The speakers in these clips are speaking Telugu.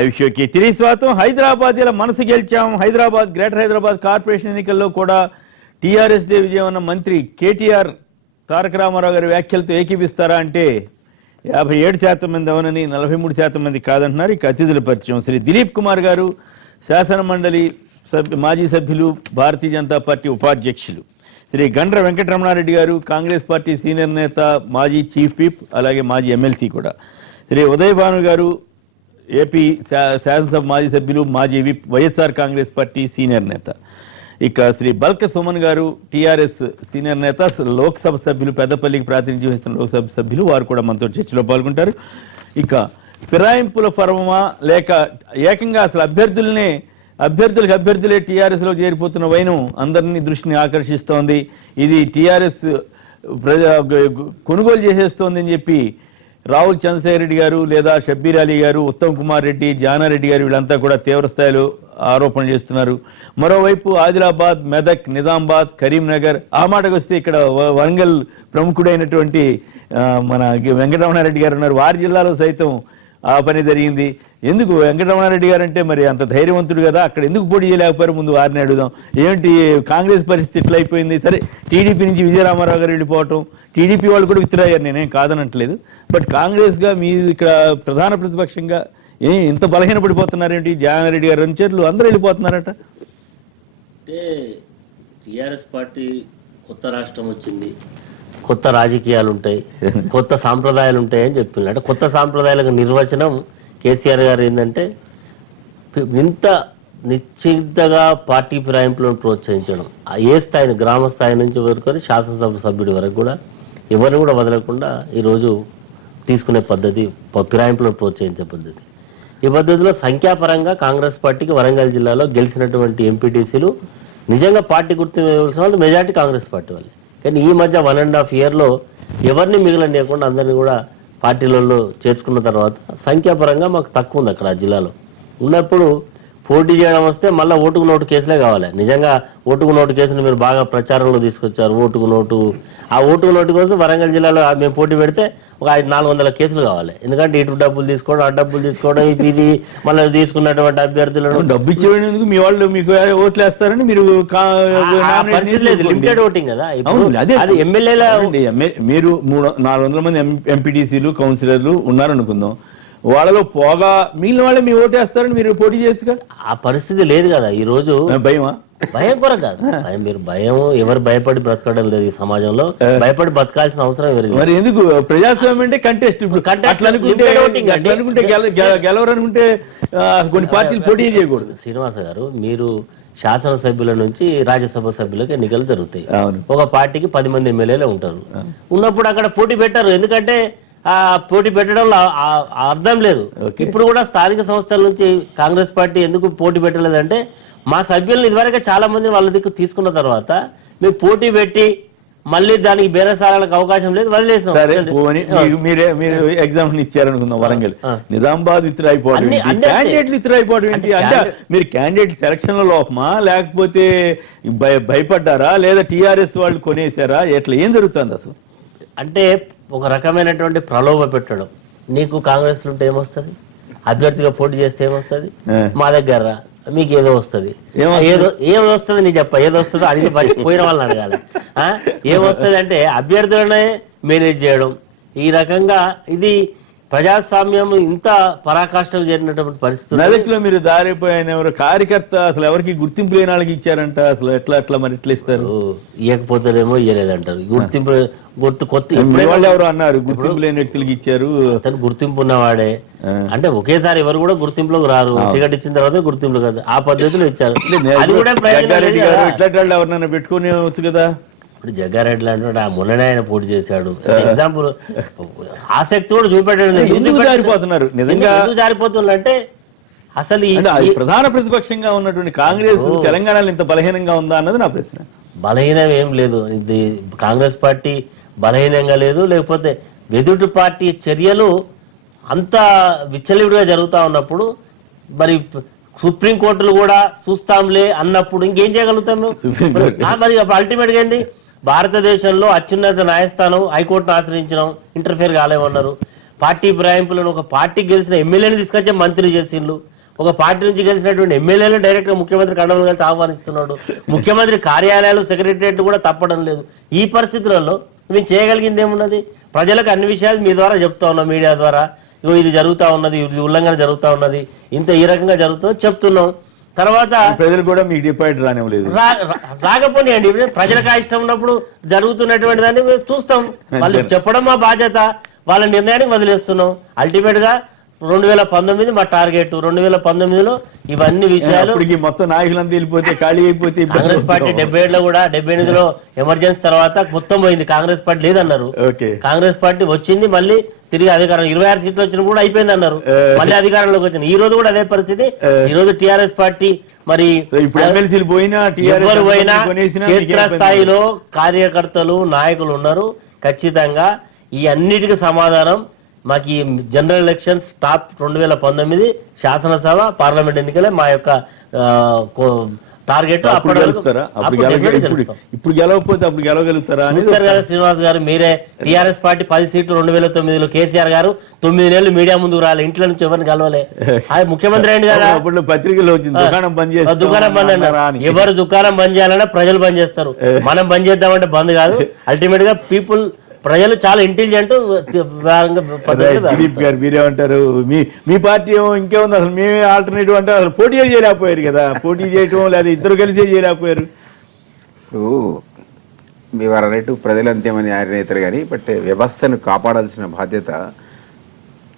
లైవ్ షోకి తిరిగి స్వాగతం. హైదరాబాద్ ఇలా మనసు గెలిచాం. హైదరాబాద్ గ్రేటర్ హైదరాబాద్ కార్పొరేషన్ ఎన్నికల్లో కూడా టీఆర్ఎస్ దే విజయం అన్న మంత్రి కేటీఆర్ తారక రామారావు గారి వ్యాఖ్యలతో ఏకీపిస్తారా అంటే 57% మంది అవునని, 43% మంది కాదంటున్నారు. ఇక అతిథుల పరిచయం శ్రీ దిలీప్ కుమార్ గారు, శాసన మండలి మాజీ సభ్యులు, భారతీయ జనతా పార్టీ ఉపాధ్యక్షులు. శ్రీ గండ్ర వెంకటరమణారెడ్డి గారు, కాంగ్రెస్ పార్టీ సీనియర్ నేత, మాజీ చీఫ్ విప్, అలాగే మాజీ ఎమ్మెల్సీ కూడా. శ్రీ ఉదయ్ భాను గారు, ఏపీ శాసనసభ మాజీ సభ్యులు, మాజీ whip, YSR Congress party senior నేత. ఇక శ్రీ బల్క సుమన్ గారు, టీఆర్ఎస్ సీనియర్ నేత, లోక్సభ సభ్యులు, పెద్దపల్లికి ప్రాతినిధ్యం వహిస్తున్న లోక్సభ సభ్యులు, వారు కూడా మనతో చర్చలో పాల్గొంటారు. ఇక ఫిరాయింపుల పర్వమా లేక ఏకంగా అసలు అభ్యర్థులే టీఆర్ఎస్లో చేరిపోతున్న వైనం అందరినీ దృష్టిని ఆకర్షిస్తోంది. ఇది టీఆర్ఎస్ కొనుగోలు చేసేస్తోంది అని చెప్పి రాహుల్ చంద్రశేఖర్ రెడ్డి గారు, లేదా షబ్బీర్ అలీ గారు, ఉత్తమ్ కుమార్ రెడ్డి, జానారెడ్డి గారు వీళ్ళంతా కూడా తీవ్ర స్థాయిలో ఆరోపణలు చేస్తున్నారు. మరోవైపు ఆదిలాబాద్, మెదక్, నిజామాబాద్, కరీంనగర్, ఆ మాటకు వస్తే ఇక్కడ వరంగల్ ప్రముఖుడైనటువంటి మన వెంకటరమణారెడ్డి గారు ఉన్నారు. వారి జిల్లాలో సైతం ఆ పని జరిగింది. ఎందుకు వెంకటరమణారెడ్డి గారు అంటే మరి అంత ధైర్యవంతుడు కదా, అక్కడ ఎందుకు పోటీ చేయలేకపోయారు? ముందు వారిని అడుగుదాం. ఏమిటి కాంగ్రెస్ పరిస్థితి ఎట్లా అయిపోయింది? సరే, టీడీపీ నుంచి విజయరామారావు గారు వెళ్ళిపోవటం, టీడీపీ వాళ్ళు కూడా విత్డ్రా అయ్యారు, నేనేం కాదనట్లేదు. బట్ కాంగ్రెస్గా మీరు ఇక్కడ ప్రధాన ప్రతిపక్షంగా ఇంత బలహీనపడిపోతున్నారేంటి? జానారెడ్డి గారు, అనుచరులు అందరూ వెళ్ళిపోతున్నారట. అంటే టీఆర్ఎస్ పార్టీ కొత్త రాష్ట్రం వచ్చింది, కొత్త రాజకీయాలు ఉంటాయి, కొత్త సాంప్రదాయాలు ఉంటాయి అని చెప్పింది. అంటే కొత్త సాంప్రదాయాలకు నిర్వచనం కేసీఆర్ గారు ఏంటంటే, ఇంత నిశ్చితగా పార్టీ ఫిరాయింపులను ప్రోత్సహించడం, ఏ స్థాయిని, గ్రామ స్థాయి నుంచి వరకు శాసనసభ సభ్యుడి వరకు కూడా ఎవరిని కూడా వదలకుండా ఈరోజు తీసుకునే పద్ధతి, ఫిరాయింపులను ప్రోత్సహించే పద్ధతి. ఈ పద్ధతిలో సంఖ్యాపరంగా కాంగ్రెస్ పార్టీకి వరంగల్ జిల్లాలో గెలిచినటువంటి ఎంపీటీసీలు నిజంగా పార్టీ గుర్తింపు ఇవ్వాల్సిన వాళ్ళు మెజార్టీ కాంగ్రెస్ పార్టీ వాళ్ళే. కానీ ఈ మధ్య 1.5 yearలో ఎవరిని మిగిలనియకుండా అందరినీ కూడా పార్టీలలో చేర్చుకున్న తర్వాత సంఖ్యాపరంగా మాకు తక్కువ ఉంది అక్కడ ఆ జిల్లాలో. ఉన్నప్పుడు పోటీ చేయడం వస్తే మళ్ళీ ఓటుకు నోటు కేసులే కావాలి. నిజంగా ఓటుకు నోటు కేసును మీరు బాగా ప్రచారంలో తీసుకొచ్చారు. ఓటుకు నోటు, ఆ ఓటుకు నోటు కోసం వరంగల్ జిల్లాలో మేము పోటీ పెడితే ఒక 400 కేసులు కావాలి. ఎందుకంటే ఇటు డబ్బులు తీసుకోవడం, ఆ డబ్బులు తీసుకోవడం, ఇది మళ్ళీ తీసుకున్నటువంటి అభ్యర్థులను డబ్బు ఇచ్చేందుకు మీ వాళ్ళు మీకు ఓట్లు వేస్తారని మీరు లిమిటెడ్ ఓటింగ్ కదా. అది ఎమ్మెల్యేల మీరు 400 మంది ఎంపీటీసీలు, కౌన్సిలర్లు ఉన్నారనుకుందాం, వాళ్ళలో పోగా మిగిలిన వాళ్ళే మీ ఓటేస్తారని మీరు పోటీ చేయొచ్చుగా. ఆ పరిస్థితి లేదు కదా ఈ రోజు. భయమా? భయం కూడా కాదు. మీరు భయం, ఎవరు భయపడి బ్రతకడం లేదు ఈ సమాజంలో. భయపడి బతకాల్సిన అవసరం ఎవరికి? మరి ఎందుకు? ప్రజాస్వామ్యం అంటే కంటెస్ట్. ఇప్పుడు అనుకుంటే గెలవరనుకుంటే కొన్ని పార్టీలు పోటీ చేయకూడదు. శ్రీనివాస గారు, మీరు శాసనసభ్యుల నుంచి రాజ్యసభ సభ్యులకు ఎన్నికలు జరుగుతాయి. ఒక పార్టీకి 10 మంది ఎమ్మెల్యేలు ఉంటారు. ఉన్నప్పుడు అక్కడ పోటీ పెట్టారు. ఎందుకంటే ఆ పోటీ పెట్టడంలో అర్థం లేదు. ఇప్పుడు కూడా స్థానిక సంస్థల నుంచి కాంగ్రెస్ పార్టీ ఎందుకు పోటీ పెట్టలేదంటే, మా సభ్యులను ఇదివరకే చాలా మంది వాళ్ళ దిక్కు తీసుకున్న తర్వాత మేము పోటీ పెట్టి మళ్ళీ దానికి బేరసారాలకు అవకాశం లేదు, వదిలేసాం. మీరు ఎగ్జాంపుల్ ఇచ్చారనుకుందాం, వరంగల్, నిజామాబాద్ విత్డ్రా అయిపోవడం, క్యాండిడేట్లు విత్డ్రా అయిపోవడం ఏంటి? అంటే మీరు క్యాండిడేట్ సెలక్షన్ లో లోపమా, లేకపోతే భయపడ్డారా, లేదా టీఆర్ఎస్ వాళ్ళు కొనేసారా? ఎట్లా ఏం జరుగుతుంది అసలు? అంటే ఒక రకమైనటువంటి ప్రలోభ పెట్టడం. నీకు కాంగ్రెస్ ఉంటే ఏమొస్తుంది, అభ్యర్థిగా పోటీ చేస్తే ఏమొస్తుంది, మా దగ్గర మీకు ఏదో వస్తుంది, ఏదో వస్తుంది, నీ చెప్ప ఏదో వస్తుందో అడిగి పోయిన వాళ్ళని అడగాలి. ఏమొస్తుంది అంటే అభ్యర్థులనే మేనేజ్ చేయడం. ఈ రకంగా ఇది ప్రజాస్వామ్యం ఇంత పరాకాష్ఠకు చేరినటువంటి పరిస్థితి. మెదక్లో మీరు దారిపోయిన ఎవరు కార్యకర్త అసలు ఎవరికి గుర్తింపు లేని వాళ్ళకి ఇచ్చారంట. అసలు ఎట్లా మరి ఎట్లా ఇస్తారు? ఇవ్వకపోతేనేమో ఇవ్వలేదంటారు. గుర్తింపు కొత్త ఎవరు అన్నారు గుర్తింపు లేని వ్యక్తులకి ఇచ్చారు. అతను గుర్తింపు ఉన్నవాడే. అంటే ఒకేసారి ఎవరు కూడా గుర్తింపులోకి రారు. టికెట్ ఇచ్చిన తర్వాత గుర్తింపు కాదు, ఆ పద్ధతిలో ఇచ్చారు. అది కూడా ఇట్లా ఎవరినైనా పెట్టుకుని వచ్చు కదా. ఇప్పుడు జగ్గారెడ్డి లాంటి మొన్ననే ఆయన పోటీ చేశాడు. ఎగ్జాంపుల్ ఆసక్తి కూడా చూపెట్టాడు. ఎందుకు జారిపోతున్నారు? నిజంగా జారిపోతున్నారు అంటే అసలు ప్రధాన ప్రతిపక్షంగా ఉన్నటువంటి కాంగ్రెస్ తెలంగాణలో ఇంత బలహీనంగా ఉందా అన్నది నా ప్రశ్న. బలహీనం ఏం లేదు. ఇది కాంగ్రెస్ పార్టీ బలహీనంగా లేదు, లేకపోతే ఎదుటి పార్టీ చర్యలు అంత విచ్చలవిడిగా జరుగుతూ ఉన్నప్పుడు మరి సుప్రీంకోర్టులు కూడా చూస్తాంలే అన్నప్పుడు ఇంకేం చేయగలుగుతాం మేము? మరి అల్టిమేట్గా ఏంది, భారతదేశంలో అత్యున్నత న్యాయస్థానం హైకోర్టును ఆశ్రయించడం, ఇంటర్ఫేర్ కాలేమన్నారు. పార్టీ ఫిరాయింపులను ఒక పార్టీకి గెలిచిన ఎమ్మెల్యేని తీసుకొచ్చే మంత్రి చేసిండ్రు, ఒక పార్టీ నుంచి గెలిచినటువంటి ఎమ్మెల్యేలు డైరెక్ట్ గా ముఖ్యమంత్రి కండలు కలిసి ఆహ్వానిస్తున్నాడు, ముఖ్యమంత్రి కార్యాలయాలు సెక్రటరియట్ కూడా తప్పడం లేదు. ఈ పరిస్థితులలో మేము చేయగలిగింది ఏమున్నది? ప్రజలకు అన్ని విషయాలు మీ ద్వారా చెప్తా ఉన్నాం, మీడియా ద్వారా. ఇగో ఇది జరుగుతూ ఉన్నది, ఇది ఉల్లంఘన జరుగుతూ ఉన్నది, ఈ రకంగా జరుగుతుందో చెప్తున్నాం. తర్వాత ప్రజలు కూడా మీకు డిపాజిట్ రానివ్వలేదు. రాకపోనియండి, ప్రజలకు ఇష్టం ఉన్నప్పుడు జరుగుతున్నటువంటి దాన్ని మేము చూస్తాం. వాళ్ళు చెప్పడం మా బాధ్యత, వాళ్ళ నిర్ణయానికి వదిలేస్తున్నాం. అల్టిమేట్ గా 2019 మా టార్గెట్. 2019లో ఇవన్నీ విషయాలు మొత్తం నాయకులంతా వెళ్ళిపోతే ఖాళీ అయిపోతే కాంగ్రెస్ పార్టీ 77లో కూడా 78లో ఎమర్జెన్సీ తర్వాత మొత్తం పోయింది. కాంగ్రెస్ పార్టీ లేదన్నారు, కాంగ్రెస్ పార్టీ వచ్చింది, మళ్ళీ తిరిగి అధికారం 26 సీట్లు వచ్చిన కూడా అయిపోయింది అన్నారు, మళ్ళీ అధికారంలోకి వచ్చింది. ఈ రోజు కూడా అదే పరిస్థితి. ఈ రోజు టిఆర్ఎస్ పార్టీ మరి ఎవరు పోయినా క్షేత్రస్థాయిలో కార్యకర్తలు నాయకులు ఉన్నారు. ఖచ్చితంగా ఈ అన్నిటికీ సమాధానం మాకు ఈ జనరల్ ఎలక్షన్స్ టాప్ 2019 శాసనసభ పార్లమెంట్ ఎన్నికలే మా యొక్క టార్గెట్. ఇప్పుడు గెలవకపోతే అప్పుడు గెలవగలుగుతారా కదా శ్రీనివాస్ గారు? మీరే టీఆర్ఎస్ పార్టీ 10 సీట్లు 2009లో, కేసీఆర్ గారు 9 నెలలు మీడియా ముందుకు రాలి, ఇంట్లో నుంచి ఎవరిని కలవలే. ముఖ్యమంత్రి అయింది కదా, పత్రికల్లో దుకాణం బంద్ అన్నారు. ఎవరు దుకాణం బంద్ చేయాలన్నా ప్రజలు బంద్ చేస్తారు, మనం బంద్ చేద్దామంటే బంద్ కాదు. అల్టిమేట్ గా ప్రజలు చాలా ఇంటెలిజెంట్. దిలీప్ గారు మీరేమంటారు? మీ పార్టీ ఇంకేముంది, అసలు మేమే ఆల్టర్నేటివ్ అంటే అసలు పోటీ చేయలేకపోయారు కదా, పోటీ చేయటం లేదా ఇద్దరు కలిసే చేయలేకపోయారు. మీ వారు అన్నట్టు ప్రజలు అంతేమని నేతలు కానీ, బట్ వ్యవస్థను కాపాడాల్సిన బాధ్యత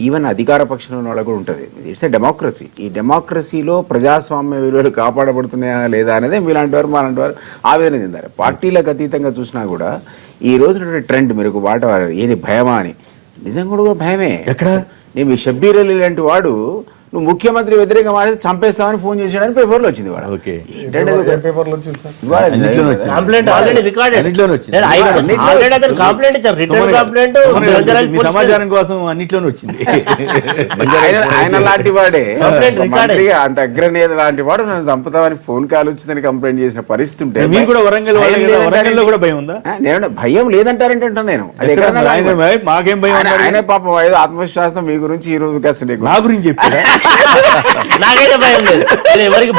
ఈవెన్ అధికార పక్షంలో ఉన్న వాళ్ళకు కూడా ఉంటుంది. It's a democracy. ఈ డెమోక్రసీలో ప్రజాస్వామ్య విలువలు కాపాడబడుతున్నాయా లేదా అనేది మీలాంటి వారు మాలాంటి వారు ఆవేదన చెందారు. పార్టీలకు అతీతంగా చూసినా కూడా ఈ రోజు ట్రెండ్ మీరు ఒక మాట ఏది భయమా అని, నిజంగా కూడా భయమే. ఎక్కడ నేను షబ్బీర్ అలీ లాంటి వాడు నువ్వు ముఖ్యమంత్రి వ్యతిరేకంగా మాట్లాడి చంపేస్తామని ఫోన్ చేసాడని పేపర్లో వచ్చింది. సమాచారం కోసం అన్నిట్లోనే వచ్చింది. ఆయన లాంటి వాడే అంత అగ్రనేత లాంటి వాడు నన్ను చంపుతామని ఫోన్ కాల్ వచ్చిందని కంప్లైంట్ చేసిన పరిస్థితి ఉంటే మీరు కూడా వరంగల్లో కూడా భయం ఉందా? నేను భయం లేదంటారంటే నేను మాకేం భయం? ఆయన పాపం ఆత్మవిశ్వాసం మీ గురించి ఈ రోజు నా గురించి చెప్పారా? నాకైతే భయం లేదు. నేను ఎవరికి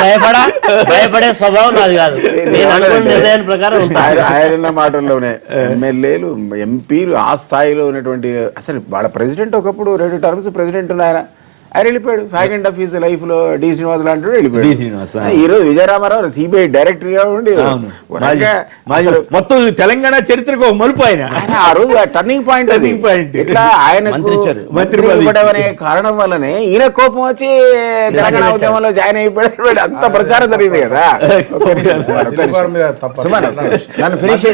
భయపడే స్వభావం నాది కాదు. నిర్ణయం ప్రకారం ఆయన మాటల్లోనే ఎమ్మెల్యేలు ఎంపీలు ఆ స్థాయిలో ఉన్నటువంటి అసలు వాళ్ళ ప్రెసిడెంట్ ఒకప్పుడు 2 టర్మ్స్ ప్రెసిడెంట్ ఆయన వెళ్ళిపోయాడు. ఫ్యాకెంట్ ఆఫ్ హిస్ లైఫ్ లో డి శ్రీనివాస్ లాంటి వెళ్ళిపోయాడు. ఈ రోజు విజయరామారావు సిబిఐ డైరెక్టర్ గా ఉండి మొత్తం తెలంగాణ చరిత్రకు ఒక మలుపు ఆయన. ఆ రోజు టర్నింగ్ పాయింట్. ఇట్లా ఆయన మంత్రి అనే కారణం వల్లనే ఈయన కోపం వచ్చి తెలంగాణ ఉద్యమంలో జాయిన్ అయిపోయాడు. అంత ప్రచారం జరిగింది కదా. నన్ను ఫినిష్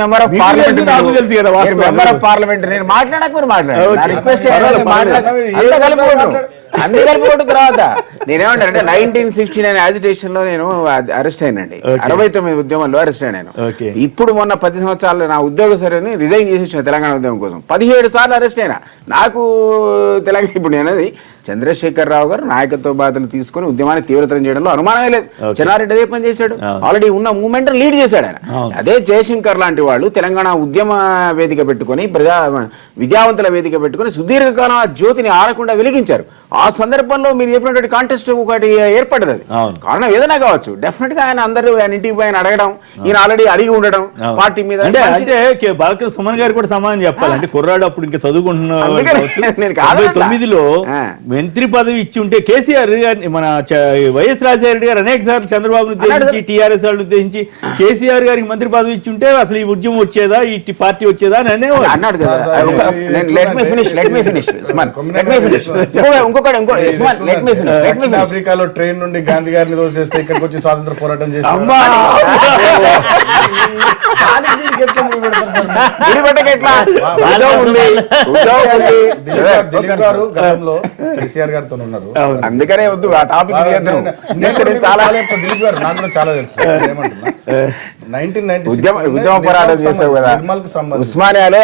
మెంబర్ ఆఫ్ పార్లమెంట్ నేను మాట్లాడక మీరు అన్ని కలిపి తర్వాత నేనేమంటానంటే 1969 యాజిటేషన్ లో నేను అరెస్ట్ అయినండి. 69 ఉద్యమంలో అరెస్ట్ అయినాను. ఇప్పుడు మొన్న 10 సంవత్సరాలు నా ఉద్యోగ సరైన రిజైన్ చేసి వచ్చిన తెలంగాణ ఉద్యమం కోసం 17 సార్లు అరెస్ట్ అయినా. నాకు తెలంగాణ ఇప్పుడు నేనది చంద్రశేఖరరావు గారు నాయకత్వ బాధ్యతలు తీసుకుని ఉద్యమాన్ని తీవ్రతరం చేయడంలో అనుమానమే లేదు. చెన్నారెడ్డి అదే పని చేశాడు, ఆల్రెడీ ఉన్న మూవ్మెంట్ లీడ్ చేశాడు ఆయన. అదే జయశంకర్ లాంటి వాళ్ళు తెలంగాణ ఉద్యమ వేదిక పెట్టుకుని విద్యావంతుల వేదిక పెట్టుకుని సుదీర్ఘకాలం ఆ జ్యోతిని ఆరకుండా వెలిగించారు. ఆ సందర్భంలో మీరు చెప్పినటువంటి కాంటెస్ట్ ఒకటి ఏర్పడ్డది. అది కారణం ఏదైనా కావచ్చు. డెఫినెట్ గా ఆయన అందరూ ఆయన ఇంటికి పోయి అడగడం, ఈయన ఆల్రెడీ అడిగి ఉండడం పార్టీ మీద. అంటే బాలకృష్ణ సుమన్ గారు కూడా సమాధానం చెప్పాలంటే కుర్రాడు అప్పుడు ఇంకా చదువుకుంటున్నాడు. 9లో మంత్రి పదవి ఇచ్చి ఉంటే కేసీఆర్ గారిని మన వైఎస్ రాజశేఖర గారు అనేక సార్లు చంద్రబాబును ఉద్దేశించి టీఆర్ఎస్ వాళ్ళని ఉద్దేశించి కేసీఆర్ గారికి మంత్రి పదవి ఇచ్చి ఉంటే అసలు ఈ ఉద్యమం వచ్చేదా, ఈ పార్టీ వచ్చేదా అని అన్నాడు కదా. ఆఫ్రికాలో ట్రైన్ నుండి గాంధీ గారిని దోసేస్తే ఇక్కడికి వచ్చి స్వాతంత్ర పోరాటం చేసి దిలీప్ గారు గతంలో కేసీఆర్ గారితో ఉన్నారు. అందుకనే వద్దు ఆ టాపిక్ చాలా దిలీప్ గారు నాకు కూడా చాలా తెలుసు. ఏమంటున్నా ఉద్యమ పోరాటం చేసావు కదా ఉస్మానియాలో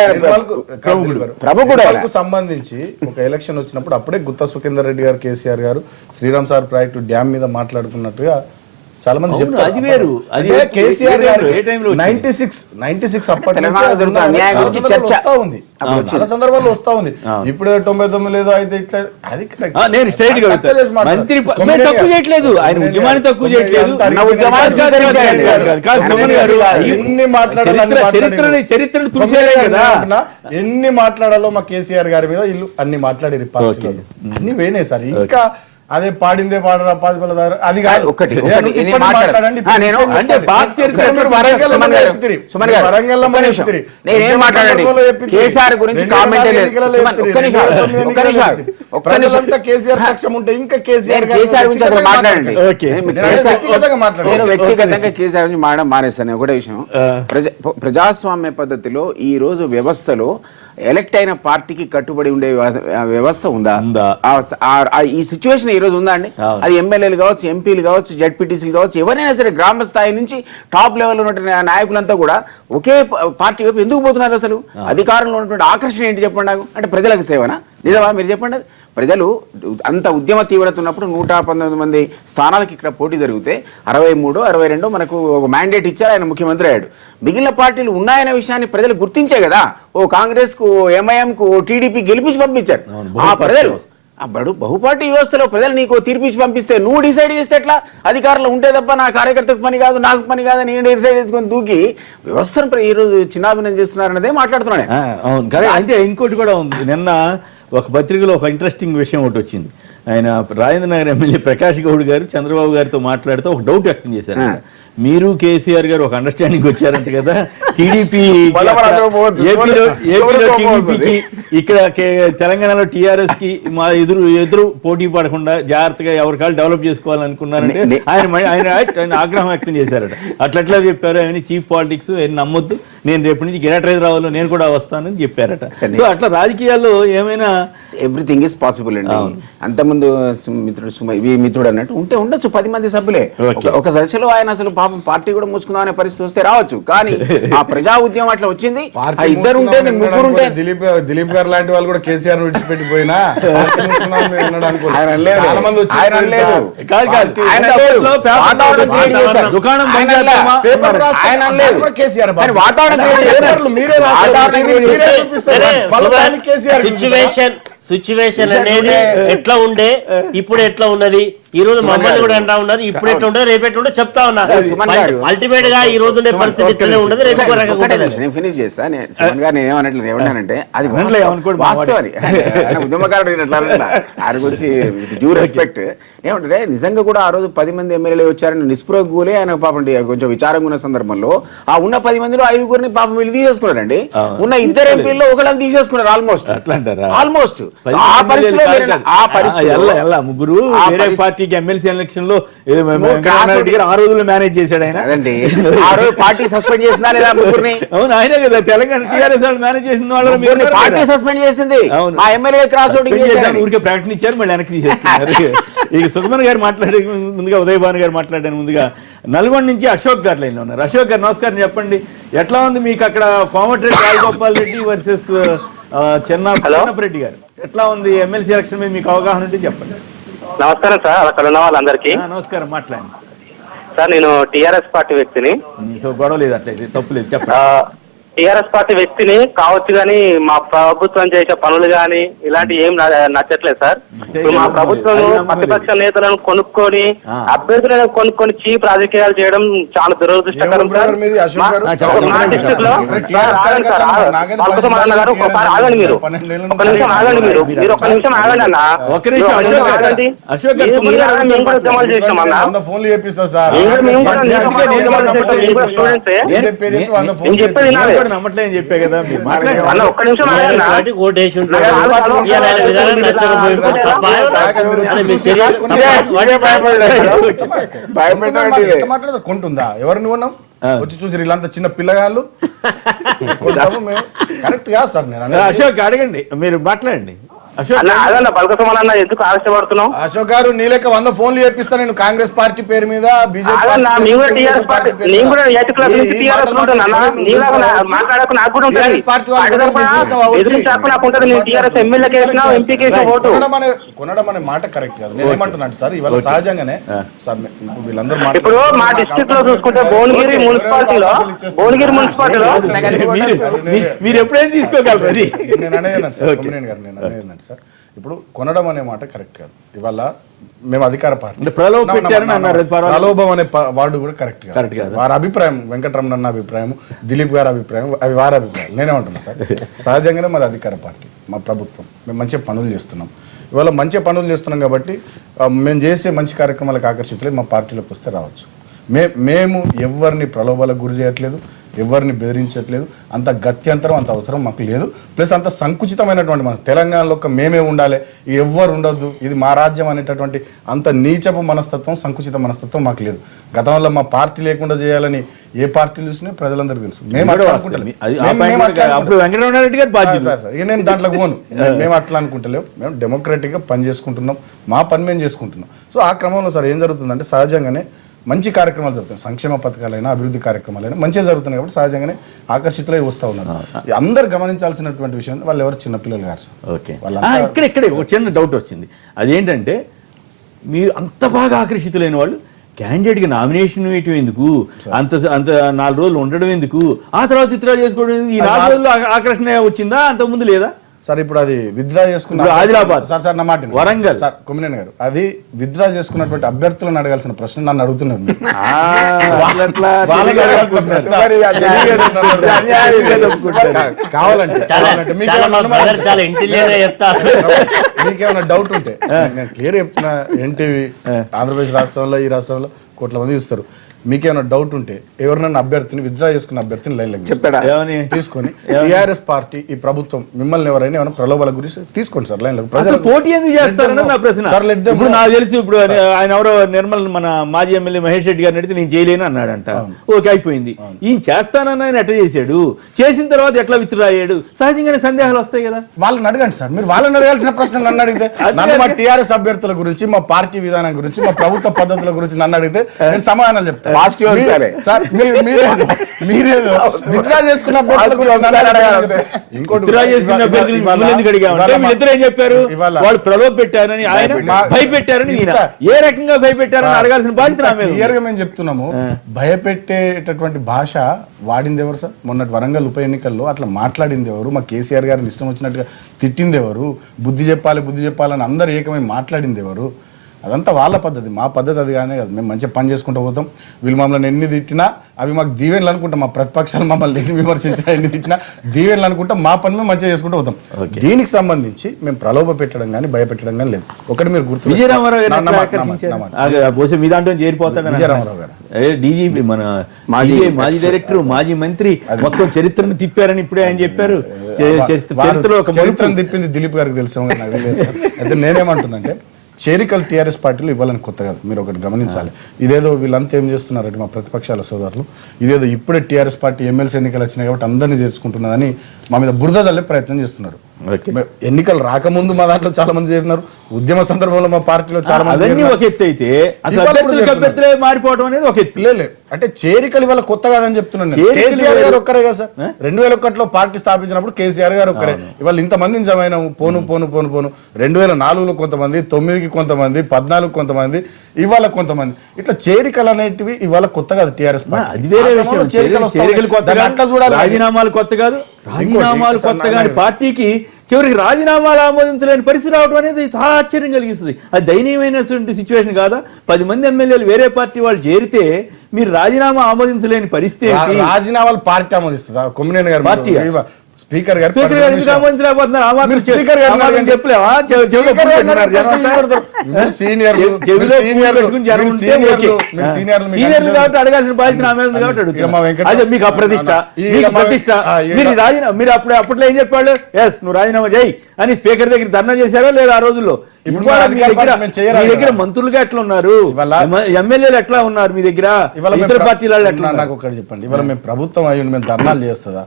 ప్రభుత్వానికి సంబంధించి ఒక ఎలక్షన్ వచ్చినప్పుడు అప్పుడే గుత్తా సుఖేందర్ రెడ్డి గారు, కేసీఆర్ గారు శ్రీరామ్ సార్ ప్రాజెక్టు డ్యామ్ మీద మాట్లాడుకున్నట్టుగా చాలా మంది చెప్తారు. అది వేరు. అదే కేసీఆర్ గారు 96 అప్పటి నుంచి చర్చ ఉంది, చాలా సందర్భాల్లో వస్తా ఉంది. ఇప్పుడు 99 లేదో అయితే ఇట్లా అది కరెక్ట్. నేను స్ట్రైట్ గా మంత్రి తక్కువ చేయట్లేదు, ఆయన ఉద్యమాన్ని తక్కువ చేయట్లేదు. చరిత్రను తుడిచేయలే కదా. ఎన్ని మాట్లాడాలో మా కేసీఆర్ గారి మీద ఇల్లు అన్ని మాట్లాడి అన్ని వేనే సార్. ఇంకా అదే పాడిందే పాడరా పాదిపల అది కాదు. ఒకటి కేసీఆర్ గురించి కేసీఆర్ పక్షం ఉంటే ఇంకా కేసీఆర్ గురించి అసలు మాట్లాడండి. నేను వ్యక్తిగతంగా కేసీఆర్ గురించి మాట్లాడడం మానేస్తాను. ఒకటే విషయం, ప్రజాస్వామ్య పద్ధతిలో ఈ రోజు వ్యవస్థలో ఎలక్ట్ అయిన పార్టీకి కట్టుబడి ఉండే వ్యవస్థ ఉందా? ఈ సిచ్యువేషన్ ఈ రోజు ఉందా అండి? అది ఎమ్మెల్యేలు కావచ్చు, ఎంపీలు కావచ్చు, జడ్పీటీసీలు కావచ్చు, ఎవరైనా సరే గ్రామ స్థాయి నుంచి టాప్ లెవెల్ ఉన్నటువంటి నాయకులంతా కూడా ఒకే పార్టీ వైపు ఎందుకు పోతున్నారు? అసలు అధికారంలో ఉన్నటువంటి ఆకర్షణ ఏంటి చెప్పండి నాకు. అంటే ప్రజలకు సేవనా? నిజమా? మీరు చెప్పండి. ప్రజలు అంత ఉద్యమ తీవ్రత ఉన్నప్పుడు 119 మంది స్థానాలకు ఇక్కడ పోటీ జరిగితే 63, 62 మనకు ఒక మ్యాండేట్ ఇచ్చారు, ఆయన ముఖ్యమంత్రి అయ్యాడు. మిగిలిన పార్టీలు ఉన్నాయనే విషయాన్ని ప్రజలు గుర్తించే కదా ఓ కాంగ్రెస్ కు, ఎంఐఎం కు, టీడీపీ గెలిపించి పంపించారు. ఆ ప్రజలు బహుపార్టీ వ్యవస్థలో ప్రజలు నీకు తీర్పిచ్చి పంపిస్తే నువ్వు డిసైడ్ చేస్తే ఎట్లా? అధికారంలో ఉంటే తప్ప నా కార్యకర్తకు పని కాదు, నాకు పని కాదు, నేను డిసైడ్ చేసుకొని దూకి వ్యవస్థను ఈ రోజు చిన్నాభిన్నం చేస్తున్నారన్నదే మాట్లాడుతున్నాను. అవును కదా. అంటే ఇంకోటి కూడా ఉంది. నిన్న ఒక పత్రికలో ఒక ఇంట్రెస్టింగ్ విషయం ఒకటి వచ్చింది. ఆయన రాజేంద్ర నగర్ ఎమ్మెల్యే ప్రకాష్ గౌడ్ గారు చంద్రబాబు గారితో మాట్లాడుతూ ఒక డౌట్ వ్యక్తం చేశారు. మీరు కేసీఆర్ గారు ఒక అండర్స్టాండింగ్ వచ్చారంట కదా, టీడీపీ ఏపీలో టీడీపీకి, ఇక్కడ తెలంగాణలో టీఆర్ఎస్ కి మా ఎదురు పోటీ పడకుండా జాగ్రత్తగా ఎవరికాలు డెవలప్ చేసుకోవాలనుకున్నారంటే ఆయన ఆగ్రహం వ్యక్తం చేశారట. అట్లా చెప్పారు. ఆయన చీఫ్ పాలిటిక్స్ నమ్మొద్దు, నేను రేపు నుంచి గ్రేటర్ హైదరాబాద్లో నేను కూడా వస్తానని చెప్పారట. సో అట్లా రాజకీయాల్లో ఏమైనా ఎవ్రీథింగ్ ఇస్ పాసిబుల్ అండి. అంతకుముందు మిత్రుడు అన్నట్టు ఉంటే ఉండొచ్చు 10 మంది సభ్యులే. ఒక దశలో ఆయన అసలు పాపం పార్టీ కూడా మూసుకుందాం అనే పరిస్థితి వస్తే రావచ్చు. కానీ ఆ ప్రజా ఉద్యమం అట్లా వచ్చింది. ఇద్దరు ఉంటే ముగ్గురు ఉంటే దిలీప్ గారు లాంటి వాళ్ళు కూడా కేసీఆర్ విడిచిపెట్టిపోయినా సిచ్యువేషన్ అనేది ఎట్లా ఉండే, ఇప్పుడు ఎట్లా ఉన్నది, ఈ రోజు మమ్మల్ని కూడా అంటా ఉన్నారు, ఇప్పుడు ఎట్లా ఉండదు, రేపు ఎట్లా ఉండదు చెప్తా ఉన్నారు. అల్టిమేట్ గా ఈ రోజు పరిస్థితి ఇట్లనే ఉండదు, రేపు నేను ఫినిష్ చేస్తాను. సుమన్ గారు నేను ఏమన్నట్లు ఏమన్నానంటే అది వాస్తవాన్ని ఉద్యమకారుడు ఆయన గురించి డ్యూ రెస్పెక్ట్ ఏమంటే నిజంగా కూడా ఆ రోజు 10 మంది ఎమ్మెల్యేలు వచ్చారని నిస్పృహగూలే ఆయన పాపం కొంచెం విచారంగా ఉన్న సందర్భంలో ఆ ఉన్న 10 మందిలో 5గురిని పాపం వీళ్ళు తీసేసుకున్నారండి. ఉన్న 2 ఎంపీల్లో ఒకళ్ళని తీసేసుకున్నారు ఆల్మోస్ట్. ముగ్గురు వేరే పార్టీకి ఎమ్మెల్సీ ఎలక్షన్ లో ఆ రోజుల్లో మేనేజ్ చేశాడు ఆయన. పార్టీ సస్పెండ్ చేసిందా లేదా ముగ్గురిని? అవును, ఆయనే కదా తెలంగాణ టీఆర్ఎస్ పార్టీ చేసిన వాళ్ళు పార్టీ సస్పెండ్ చేసింది. ఆ ఎమ్మెల్యే క్రాస్ ఓటింగ్ చేశారు, ఊరికే ప్రకటన ఇచ్చారు, మళ్ళీ వెనక్కి తీసేస్తున్నారు. ఇక సుకుమార్ గారు మాట్లాడే ముందుగా, ఉదయ్ భాను గారు మాట్లాడారు ముందుగా, నల్గొండ నుంచి అశోక్ గారు లైన్ లో ఉన్నారు. అశోక్ గారు నమస్కారం, చెప్పండి ఎట్లా ఉంది మీకు అక్కడ కోమటిరెడ్డి రాజగోపాల్ రెడ్డి వర్సెస్ చెన్నారెడ్డి గారు? ఎట్లా ఉంది ఎమ్మెల్సీ ఎలక్షన్ మీద మీకు అవగాహన ఉంటే చెప్పండి. నమస్కారం సార్, అక్కడ ఉన్న వాళ్ళందరికీ నమస్కారం. మాట్లాడండి సార్. నేను టీఆర్ఎస్ పార్టీ వ్యక్తిని. సో గొడవ లేదు, అట్లయితే తప్పు లేదు, చెప్పండి. టీఆర్ఎస్ పార్టీ వ్యక్తిని కావచ్చు, కానీ మా ప్రభుత్వం చేసే పనులు కానీ ఇలాంటివి ఏం నచ్చట్లేదు సార్. ఇప్పుడు మా ప్రభుత్వం ప్రతిపక్ష నేతలను కొనుక్కొని, అభ్యర్థులను కొనుక్కొని చీప్ రాజకీయాలు చేయడం చాలా దురదృష్టకరం. ఆగండి మీరు, ఒక నిమిషం ఆగండి, మీరు ఒక్క నిమిషం ఆగండి అన్న, ఆగండి. మేము కూడా ఉద్యమాలు చేసాం అన్న, మేము కూడా స్టూడెంట్సే. నేను చెప్పేది వినాలి. నమ్మట్లేదని చెప్పే కదా మీరు ఒక్క నిమిషం కొంటుందా? ఎవరిని కొన్నాం? వచ్చి చూసి వీళ్ళంతా చిన్న పిల్లగాళ్ళు కరెక్ట్ కాదు సార్. నేను అశోక్ అడగండి, మీరు మాట్లాడండి. అన్న అదన్న బల్కసమన్న ఎందుకు ఆశపడుతున్నావు? అశోక్ గారు నీ లెక్క 100 ఫోన్లు చేపిస్తా నేను కాంగ్రెస్ పార్టీ పేరు మీద అదన్నా మేము కూడా టీఆర్ఎస్ పార్టీ నేను కూడా 8th క్లాస్ నుంచి టీఆర్ఎస్ ఉంటున్నా మాట్లాడకు నాకు కూడా ఉంటుంది ఎదురు నాకు ఉంటుంది. నేను టీఆర్ఎస్ ఎమ్మెల్యే కేసిన ఎంపీ కేసిన ఓటు కొనడం అనే మాట కరెక్ట్ కాదు. నేను ఏమంటున్నాను సార్ ఇవాళ సహజంగానే సార్ వీళ్ళందరూ ఇప్పుడు మా డిస్ట్రిక్ట్ లో చూసుకుంటే భువనగిరి మున్సిపాలిటీలో మీరు ఎప్పుడైనా తీసుకోగలరు అది. నేను అనేది సార్ ఇప్పుడు కొనడం అనే మాట కరెక్ట్ కాదు. ఇవాళ మేము అధికార పార్టీ ప్రలోభం అనే వార్డు కూడా కరెక్ట్ కాదు. వారి అభిప్రాయం, వెంకటరమణ అన్న అభిప్రాయం, దిలీప్ గారి అభిప్రాయం, అవి వారి అభిప్రాయం. నేనేమంటున్నా సార్ సహజంగానే మాది అధికార పార్టీ, మా ప్రభుత్వం, మేము మంచి పనులు చేస్తున్నాం. ఇవాళ మంచి పనులు చేస్తున్నాం కాబట్టి మేము చేసే మంచి కార్యక్రమాలకు ఆకర్షితులే మా పార్టీలోకి వస్తే రావచ్చు. మేము ఎవరిని ప్రలోభాలకు గురి చేయట్లేదు, ఎవరిని బెదిరించట్లేదు. అంత గత్యంతరం అంత అవసరం మాకు లేదు. ప్లస్ అంత సంకుచితమైనటువంటి మన తెలంగాణలో మేమే ఉండాలి, ఎవ్వరు ఉండొద్దు, ఇది మా రాజ్యం అనేటటువంటి అంత నీచపు మనస్తత్వం, సంకుచిత మనస్తత్వం మాకు లేదు. గతంలో మా పార్టీ లేకుండా చేయాలని ఏ పార్టీలు చూసినా ప్రజలందరికీ తెలుసు. నేను దాంట్లో పోను. మేము అట్లా అనుకుంటలేము. మేము డెమోక్రటిక్ గా పని చేసుకుంటున్నాం, మా పని మేము చేసుకుంటున్నాం. సో ఆ క్రమంలో సార్ ఏం జరుగుతుందంటే సహజంగానే మంచి కార్యక్రమాలు జరుగుతాయి. సంక్షేమ పథకాలైనా అభివృద్ధి కార్యక్రమాలైనా మంచిగా జరుగుతున్నాయి కాబట్టి సహజంగానే ఆకర్షితులై వస్తూ ఉన్నారు. అందరు గమనించాల్సినటువంటి విషయం వాళ్ళు ఎవరు చిన్నపిల్లలు కాదు సార్. ఓకే, ఇక్కడే ఒక చిన్న డౌట్ వచ్చింది. అదేంటంటే మీరు అంత బాగా ఆకర్షితులైన వాళ్ళు క్యాండిడేట్కి నామినేషన్ వేయటం ఎందుకు, అంత 4 రోజులు ఉండడం ఎందుకు, ఆ తర్వాత విత్డ్రా చేసుకోవడం ఎందుకు? ఈ 4 రోజులు ఆకర్షణ వచ్చిందా, అంతకుముందు లేదా? సార్ ఇప్పుడు అది విత్డ్రా చేసుకున్న ఆదిలాబాద్ సార్ నా మాట వరంగల్ సార్ కొమ్మినేని గారు అది విత్డ్రా చేసుకున్నటువంటి అభ్యర్థులను అడగాల్సిన ప్రశ్న నన్ను అడుగుతున్నారు. కావాలంటే మీకేమైనా డౌట్ ఉంటే నేను క్లియర్ చెప్తున్నా. ఎన్టీవీ ఆంధ్రప్రదేశ్ రాష్ట్రంలో ఈ రాష్ట్రంలో కోట్ల మంది చూస్తారు. మీకేమైనా డౌట్ ఉంటే ఎవరినన్నా అభ్యర్థిని విత్డ్రా చేసుకున్న అభ్యర్థిని లైన్ చెప్పాడా తీసుకొని టీఆర్ఎస్ పార్టీ ఈ ప్రభుత్వం మిమ్మల్ని ఎవరైనా ఏమైనా ప్రలోభాల గురించి తీసుకోండి సార్ లైన్ లో. ప్రజలు పోటీ ఎందుకు చేస్తారని నా ప్రశ్న. ఇప్పుడు నాకు తెలిసి ఇప్పుడు ఆయన ఎవరో నిర్మల్ మన మాజీ ఎమ్మెల్యే మహేష్ రెడ్డి గారిని అడిగితే నేను చేయలేను అన్నాడంట. ఓకే అయిపోయింది. ఈయన చేస్తానని ఆయన ఎట్లా చేశాడు, చేసిన తర్వాత ఎట్లా విత్డ్రా అయ్యాడు? సహజంగానే సందేహాలు వస్తాయి కదా. వాళ్ళని అడగండి సార్. మీరు వాళ్ళని అడగాల్సిన ప్రశ్న నన్ను అడిగితే మా టీఆర్ఎస్ అభ్యర్థుల గురించి, మా పార్టీ విధానం గురించి, మా ప్రభుత్వ పద్ధతుల గురించి నన్ను అడిగితే నేను సమాధానాలు చెప్తాను. మీరేదో విత్డ్రా చేసుకున్న ఏం చెప్పారు, వాళ్ళు ప్రలోభ పెట్టారని, ఆయన భయపెట్టారని, ఏ రకంగా భయపెట్టారని అడగాల్సిన బాధ్యత క్లియర్గా మేము చెప్తున్నాము. భయపెట్టేటటువంటి భాష వాడింది ఎవరు సార్? మొన్నటి వరంగల్ ఉప ఎన్నికల్లో అట్లా మాట్లాడింది ఎవరు? మా కేసీఆర్ గారిని ఇష్టం వచ్చినట్టుగా తిట్టింది ఎవరు? బుద్ధి చెప్పాలని అందరు ఏకమై మాట్లాడింది ఎవరు? అదంతా వాళ్ళ పద్ధతి. మా పద్ధతి అది కానీ కాదు. మేము మంచిగా పని చేసుకుంటూ పోతాం. వీళ్ళు మమ్మల్ని ఎన్ని తిట్టినా అవి మాకు దీవెనలు అనుకుంటాం. మా ప్రతిపక్షాలు మమ్మల్ని ఎన్ని విమర్శించినా ఎన్ని తిట్టినా దీవెనలు అనుకుంటాం. మా పని మేము మంచిగా చేసుకుంటూ పోతాం. దీనికి సంబంధించి మేము ప్రలోభ పెట్టడం కానీ భయపెట్టడం కానీ లేదు. ఒకటి మీరు గుర్తు విజయరామారావు గారు మీ దాంట్లో చేరిపోతాడు. విజయరామారావు గారు డీజీపీ, మన మాజీ డైరెక్టర్, మాజీ మంత్రి, మొత్తం చరిత్రను తిప్పారని ఇప్పుడే ఆయన చెప్పారు. చరిత్రలో ఒక చరిత్రను తిప్పింది దిలీప్ గారికి తెలుసు. అయితే నేనేమంటున్నానంటే చేరికలు టీఆర్ఎస్ పార్టీలు ఇవ్వాలని కొత్త కాదు. మీరు ఒకటి గమనించాలి. ఇదేదో వీళ్ళంతా ఏం చేస్తున్నారంటే మా ప్రతిపక్షాల సోదరులు ఇదేదో ఇప్పుడే టీఆర్ఎస్ పార్టీ ఎమ్మెల్సీ ఎన్నికలు వచ్చినాయి కాబట్టి అందరినీ చేర్చుకుంటున్నదని మా మీద బురద చల్లే ప్రయత్నం చేస్తున్నారు. ఎన్నికలు రాకముందు మా దాంట్లో చాలా మంది చేరినారు. ఉద్యమ సందర్భంలో మా పార్టీలో చాలా మంది ఒక ఎత్తు అయితే మారిపోవడం అనేది ఒక ఎత్తు. అంటే చేరికలు ఇవాళ కొత్త కాదని చెప్తున్నాను. కేసీఆర్ గారు ఒక్కరే కదా సార్. 2001లో పార్టీ స్థాపించినప్పుడు కేసీఆర్ గారు ఒక్కరే. ఇవాళ ఇంతమందిని జమైన పోను 2004లో కొంతమంది, 9కి కొంతమంది, 14కి కొంతమంది, ఇవాళ కొంతమంది. ఇట్లా చేరికలు అనేటివి ఇవాళ కొత్త కాదు టీఆర్ఎస్ పార్టీ. అది వేరే విషయం. చేరికలు కొత్త కాదు, రాజీనామాలు కొత్త కాదు. రాజీనామాలు కొత్త కాని పార్టీకి చివరికి రాజీనామాలు ఆమోదించలేని పరిస్థితి రావడం అనేది చాలా ఆశ్చర్యం కలిగిస్తుంది. అది దయనీయమైనటువంటి సిచ్యువేషన్ కాదా? 10 మంది ఎమ్మెల్యేలు వేరే పార్టీ వాళ్ళు చేరితే మీరు రాజీనామా ఆమోదించలేని పరిస్థితి. రాజీనామాలు పార్టీ ఆమోదిస్తుందా? కొమ్మినేని గారు పార్టీ స్పీకర్ గారు అడగాల్సిన బాధ్యత నా మీద ఉంది కాబట్టి అడుగుతున్నా. అదే మీకు అప్రతిష్ట, మీకు ప్రతిష్ట. మీరు అప్పట్లో ఏం చెప్పాడు? ఎస్ నువ్వు రాజీనామా చేయి అని స్పీకర్ దగ్గర ధర్నా చేశారా లేదా ఆ రోజుల్లో? మీ దగ్గర మంత్రులుగా ఎట్లా ఉన్నారు, ఎమ్మెల్యేలు ఎట్లా ఉన్నారు మీ దగ్గర, ఇతర పార్టీల ఎట్లా? నాకు ఒకటి చెప్పండి. ఇవాళ మేము ప్రభుత్వం అయ్యి మేము ధర్నాలు చేస్తుందా?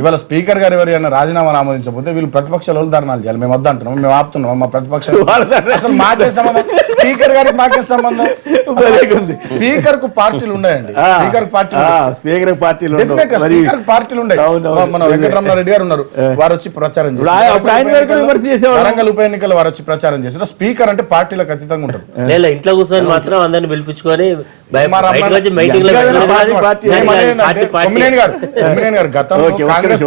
ఇవాళ స్పీకర్ గారు ఎవరైనా రాజీనామాను ఆమోదించకపోతే వీళ్ళు ప్రతిపక్షాల వాళ్ళు ధర్నాలు చేయాలి. మేము వద్దంటున్నాం, మేము ఆపుతున్నాం. మా ప్రతిపక్షాలు అసలు మాకే సంబంధం, స్పీకర్ గారికి మాకే సంబంధం. స్పీకర్ కు పార్టీలు ఉన్నాయండి, స్పీకర్ పార్టీలు ఉన్నాయి. మన వెంకటరమణారెడ్డి గారు ఉన్నారు, వారు వచ్చి ప్రచారం చేశారు. వరంగల్ ఉప ఎన్నికలు వారు వచ్చి ప్రచారం చేశారు. స్పీకర్ అంటే పార్టీలకు అతీతంగా ఉంటారు. ఇంట్లో కూర్చొని మాత్రం అందరిని పిలిపించుకొని గతంలో కాంగ్రెస్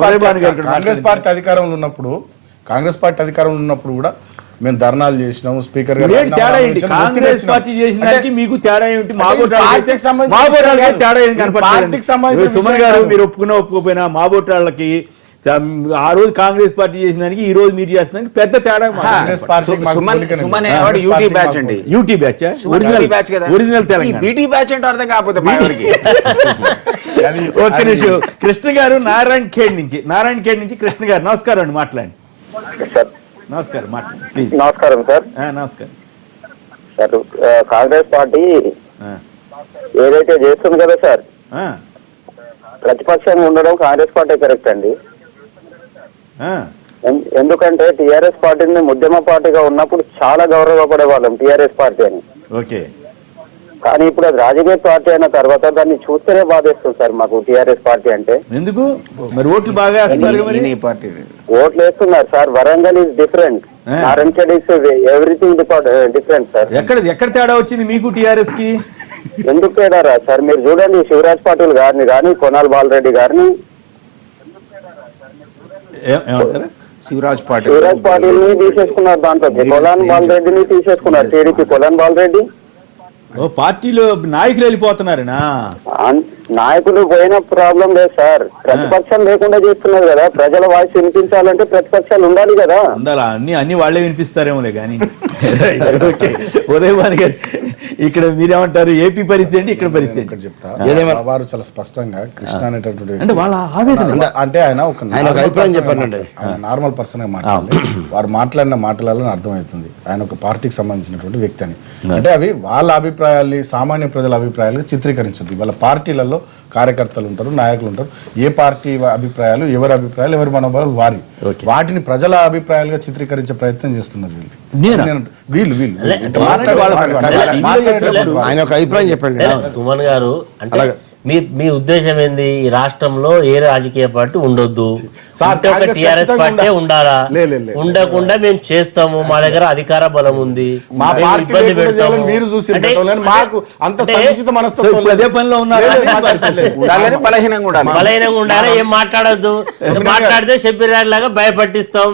పార్టీ అధికారంలో ఉన్నప్పుడు కూడా మేము ధర్నాలు చేసినాము. స్పీకర్ గారు కాంగ్రెస్ పార్టీ చేసిన దానికి మీకు తేడా ఏమిటి? సుమన్ గారు మీరు ఒప్పుకోపోయినా మాబోటాళ్ళకి ఆ రోజు కాంగ్రెస్ పార్టీ చేసిన దానికి ఈ రోజు మీరు చేసిన పెద్ద తేడా. UT batch original Telangana BT batch అంటే అర్థం కాకపోతే ఒక్క నిమిషం. కృష్ణ గారు నారాయణ ఖేడ్ నుంచి కృష్ణ గారు నమస్కారం అండి, మాట్లాడండి. నమస్కారం, మాట్లాడండి ప్లీజ్. నమస్కారం సార్. నమస్కారం సార్. కాంగ్రెస్ పార్టీ ఏదైతే చేస్తుంది కదా సార్, ప్రతిపక్షంగా ఉండడం కాంగ్రెస్ పార్టీ కరెక్ట్ అండి. ఎందుకంటే టిఆర్ఎస్ పార్టీని ఉద్యమ పార్టీగా ఉన్నప్పుడు చాలా గౌరవపడే వాళ్ళం టిఆర్ఎస్ పార్టీ అని. ఓకే. కానీ ఇప్పుడు అది రాజకీయ పార్టీ అయిన తర్వాత దాన్ని చూస్తేనే బాధేస్తుంది సార్ మాకు. టిఆర్ఎస్ పార్టీ అంటే ఎందుకు మరి ఓట్లు బాగా ఓట్లు వేస్తున్నారు sir. Warangal is different, Narayankhed is everything different sir. ఎక్కడ తేడా వచ్చింది మీకు టిఆర్ఎస్ కి? ఎందుకు తేడారా సార్? మీరు చూడండి, శివరాజ్ పాటిల్ గారిని కానీ కొనాల్ బాలరెడ్డి గారిని, శివరాజ్ పాటిల్ ని తీసేసుకున్నారు. దాంట్లో కొలాన్ బాలరెడ్డిని తీసేసుకున్నారు. TDP colon Bala Reddy. పార్టీలో నాయకులు వెళ్ళిపోతున్నారేనా? నాయకులు పోయిన ప్రాబ్లం లేదు సార్, ప్రతిపక్షం లేకుండా చేస్తున్నారు కదా. ప్రజల వాయిస్ వినిపించాలంటే ప్రతిపక్షాలు ఉండాలి కదా. ఉండాలా? అన్ని వాళ్ళే వినిపిస్తారేమోలే కానీ. ఉదయభాను గారు, ఇక్కడ మీరేమంటారు? ఏపీ పరిస్థితి ఏంటి, ఇక్కడ పరిస్థితి ఇక్కడ చెప్తా. వారు చాలా స్పష్టంగా కృష్ణ అనేటటువంటి అంటే వాళ్ళ ఆవేదన అంటే ఆయన ఒక అభిప్రాయం చెప్పారండి. ఆయన నార్మల్ పర్సన్ గా మాట్లాడాలి. వారు మాట్లాడిన మాటలలో అర్థమవుతుంది ఆయన ఒక పార్టీకి సంబంధించినటువంటి వ్యక్తి అని. అంటే అవి వాళ్ళ అభిప్రాయాలు, సామాన్య ప్రజల అభిప్రాయాలు చిత్రీకరించదు. వాళ్ళ పార్టీలలో కార్యకర్తలు ఉంటారు, నాయకులు ఉంటారు. ఏ పార్టీ అభిప్రాయాలు, ఎవరి అభిప్రాయాలు, ఎవరి మనోభావాలు వారి, వాటిని ప్రజల అభిప్రాయాలుగా చిత్రీకరించే ప్రయత్నం చేస్తున్నారు వీళ్ళు. ఆయన ఒక అభిప్రాయం చెప్పండి. సుమన్ గారు, అంటే మీ ఉద్దేశం ఏంది? ఈ రాష్ట్రంలో ఏ రాజకీయ పార్టీ ఉండొద్దు, టిఆర్ఎస్ పార్టీ ఉండాలా? ఉండకుండా మేము చేస్తాము, మా దగ్గర అధికార బలం ఉంది, ఇబ్బంది పెడతాము. బలహీనంగా ఉండాలి, ఏం మాట్లాడద్దు, మాట్లాడితే షబ్బీర్ లాగా భయపట్టిస్తాం.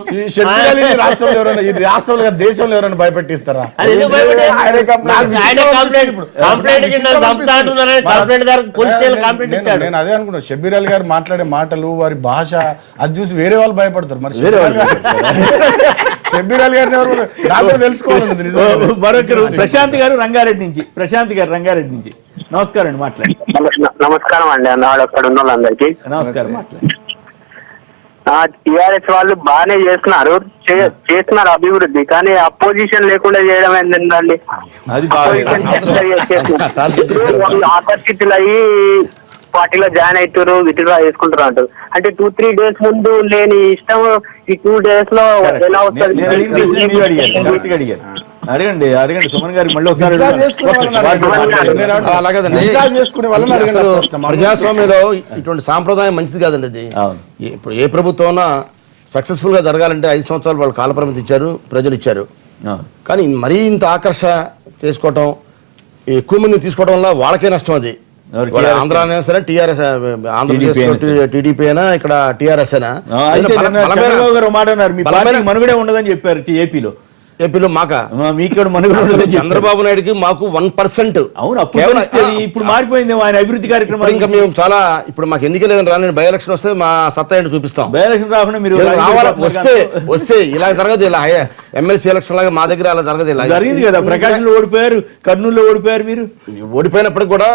రాష్ట్రంలో దేశంలో ఎవరైనా భయపెట్టిస్తారా? నేను అదే అనుకున్నా. షబ్బీర్ అలీ గారు మాట్లాడే మాటలు, వారి భాష అది చూసి వేరే వాళ్ళు భయపడతారు. మరి షబ్బీర్ అలీ గారిని ఎవరు నాకు తెలుసుకోవాలి. మరొకరు ప్రశాంత్ గారు రంగారెడ్డి నుంచి. నమస్కారం అండి, మాట్లాడండి. నమస్కారం అండి అక్కడ ఉన్న వాళ్ళందరికీ నమస్కారం, మాట్లాడండి. టిఆర్ఎస్ వాళ్ళు బాగానే చేస్తున్నారు అభివృద్ధి, కానీ అపోజిషన్ లేకుండా చేయడం ఏంటండి? వాళ్ళు ఆకర్షితులయ్యి పార్టీలో జాయిన్ అవుతారు, విత్డ్రా చేసుకుంటారు అంటారు. అంటే 2-3 days ముందు లేని ఇష్టం ఈ 2 days లో ఎలా వస్తుంది? అడగండి సుమన్ గారు మళ్ళీ ఒకసారి. ప్రజాస్వామ్యంలో ఇటువంటి సాంప్రదాయం మంచిది కాదండి. అది ఇప్పుడు ఏ ప్రభుత్వం సక్సెస్ఫుల్ గా జరగాలంటే 5 సంవత్సరాలు వాళ్ళు కాలపరిమితి ఇచ్చారు, ప్రజలు ఇచ్చారు. కానీ మరీ ఇంత ఆకర్ష చేసుకోవటం, ఎక్కువ మందిని తీసుకోవడం వల్ల వాళ్ళకే నష్టం. అది ఆంధ్ర అయినా సరే, టీఆర్ఎస్, ఆంధ్రప్రదేశ్ టీడీపీ అయినా, ఇక్కడ టీఆర్ఎస్ అయినా మనుగడే ఉండదని చెప్పారు. ఏపీలో చంద్రబాబు నాయుడుకి మాకు 1%. అవును, ఇప్పుడు మారిపోయింది ఆయన అభివృద్ధి కార్యక్రమం. ఇంకా మేము చాలా ఇప్పుడు మాకు ఎన్నిక లేదని రాని బై ఎలక్షన్ వస్తే మా సత్తా ఏంటో చూపిస్తాం. బై ఎలక్షన్ రాకుండా మీరు వస్తే ఇలా జరగదు. ఇలా ఎమ్మెల్సీ ఎలక్షన్ లాగా మా దగ్గర అలా జరగదు. ఇలా జరిగింది కదా, ప్రకాశంలో ఓడిపోయారు, కర్నూలులో ఓడిపోయారు. మీరు ఓడిపోయినప్పటికి కూడా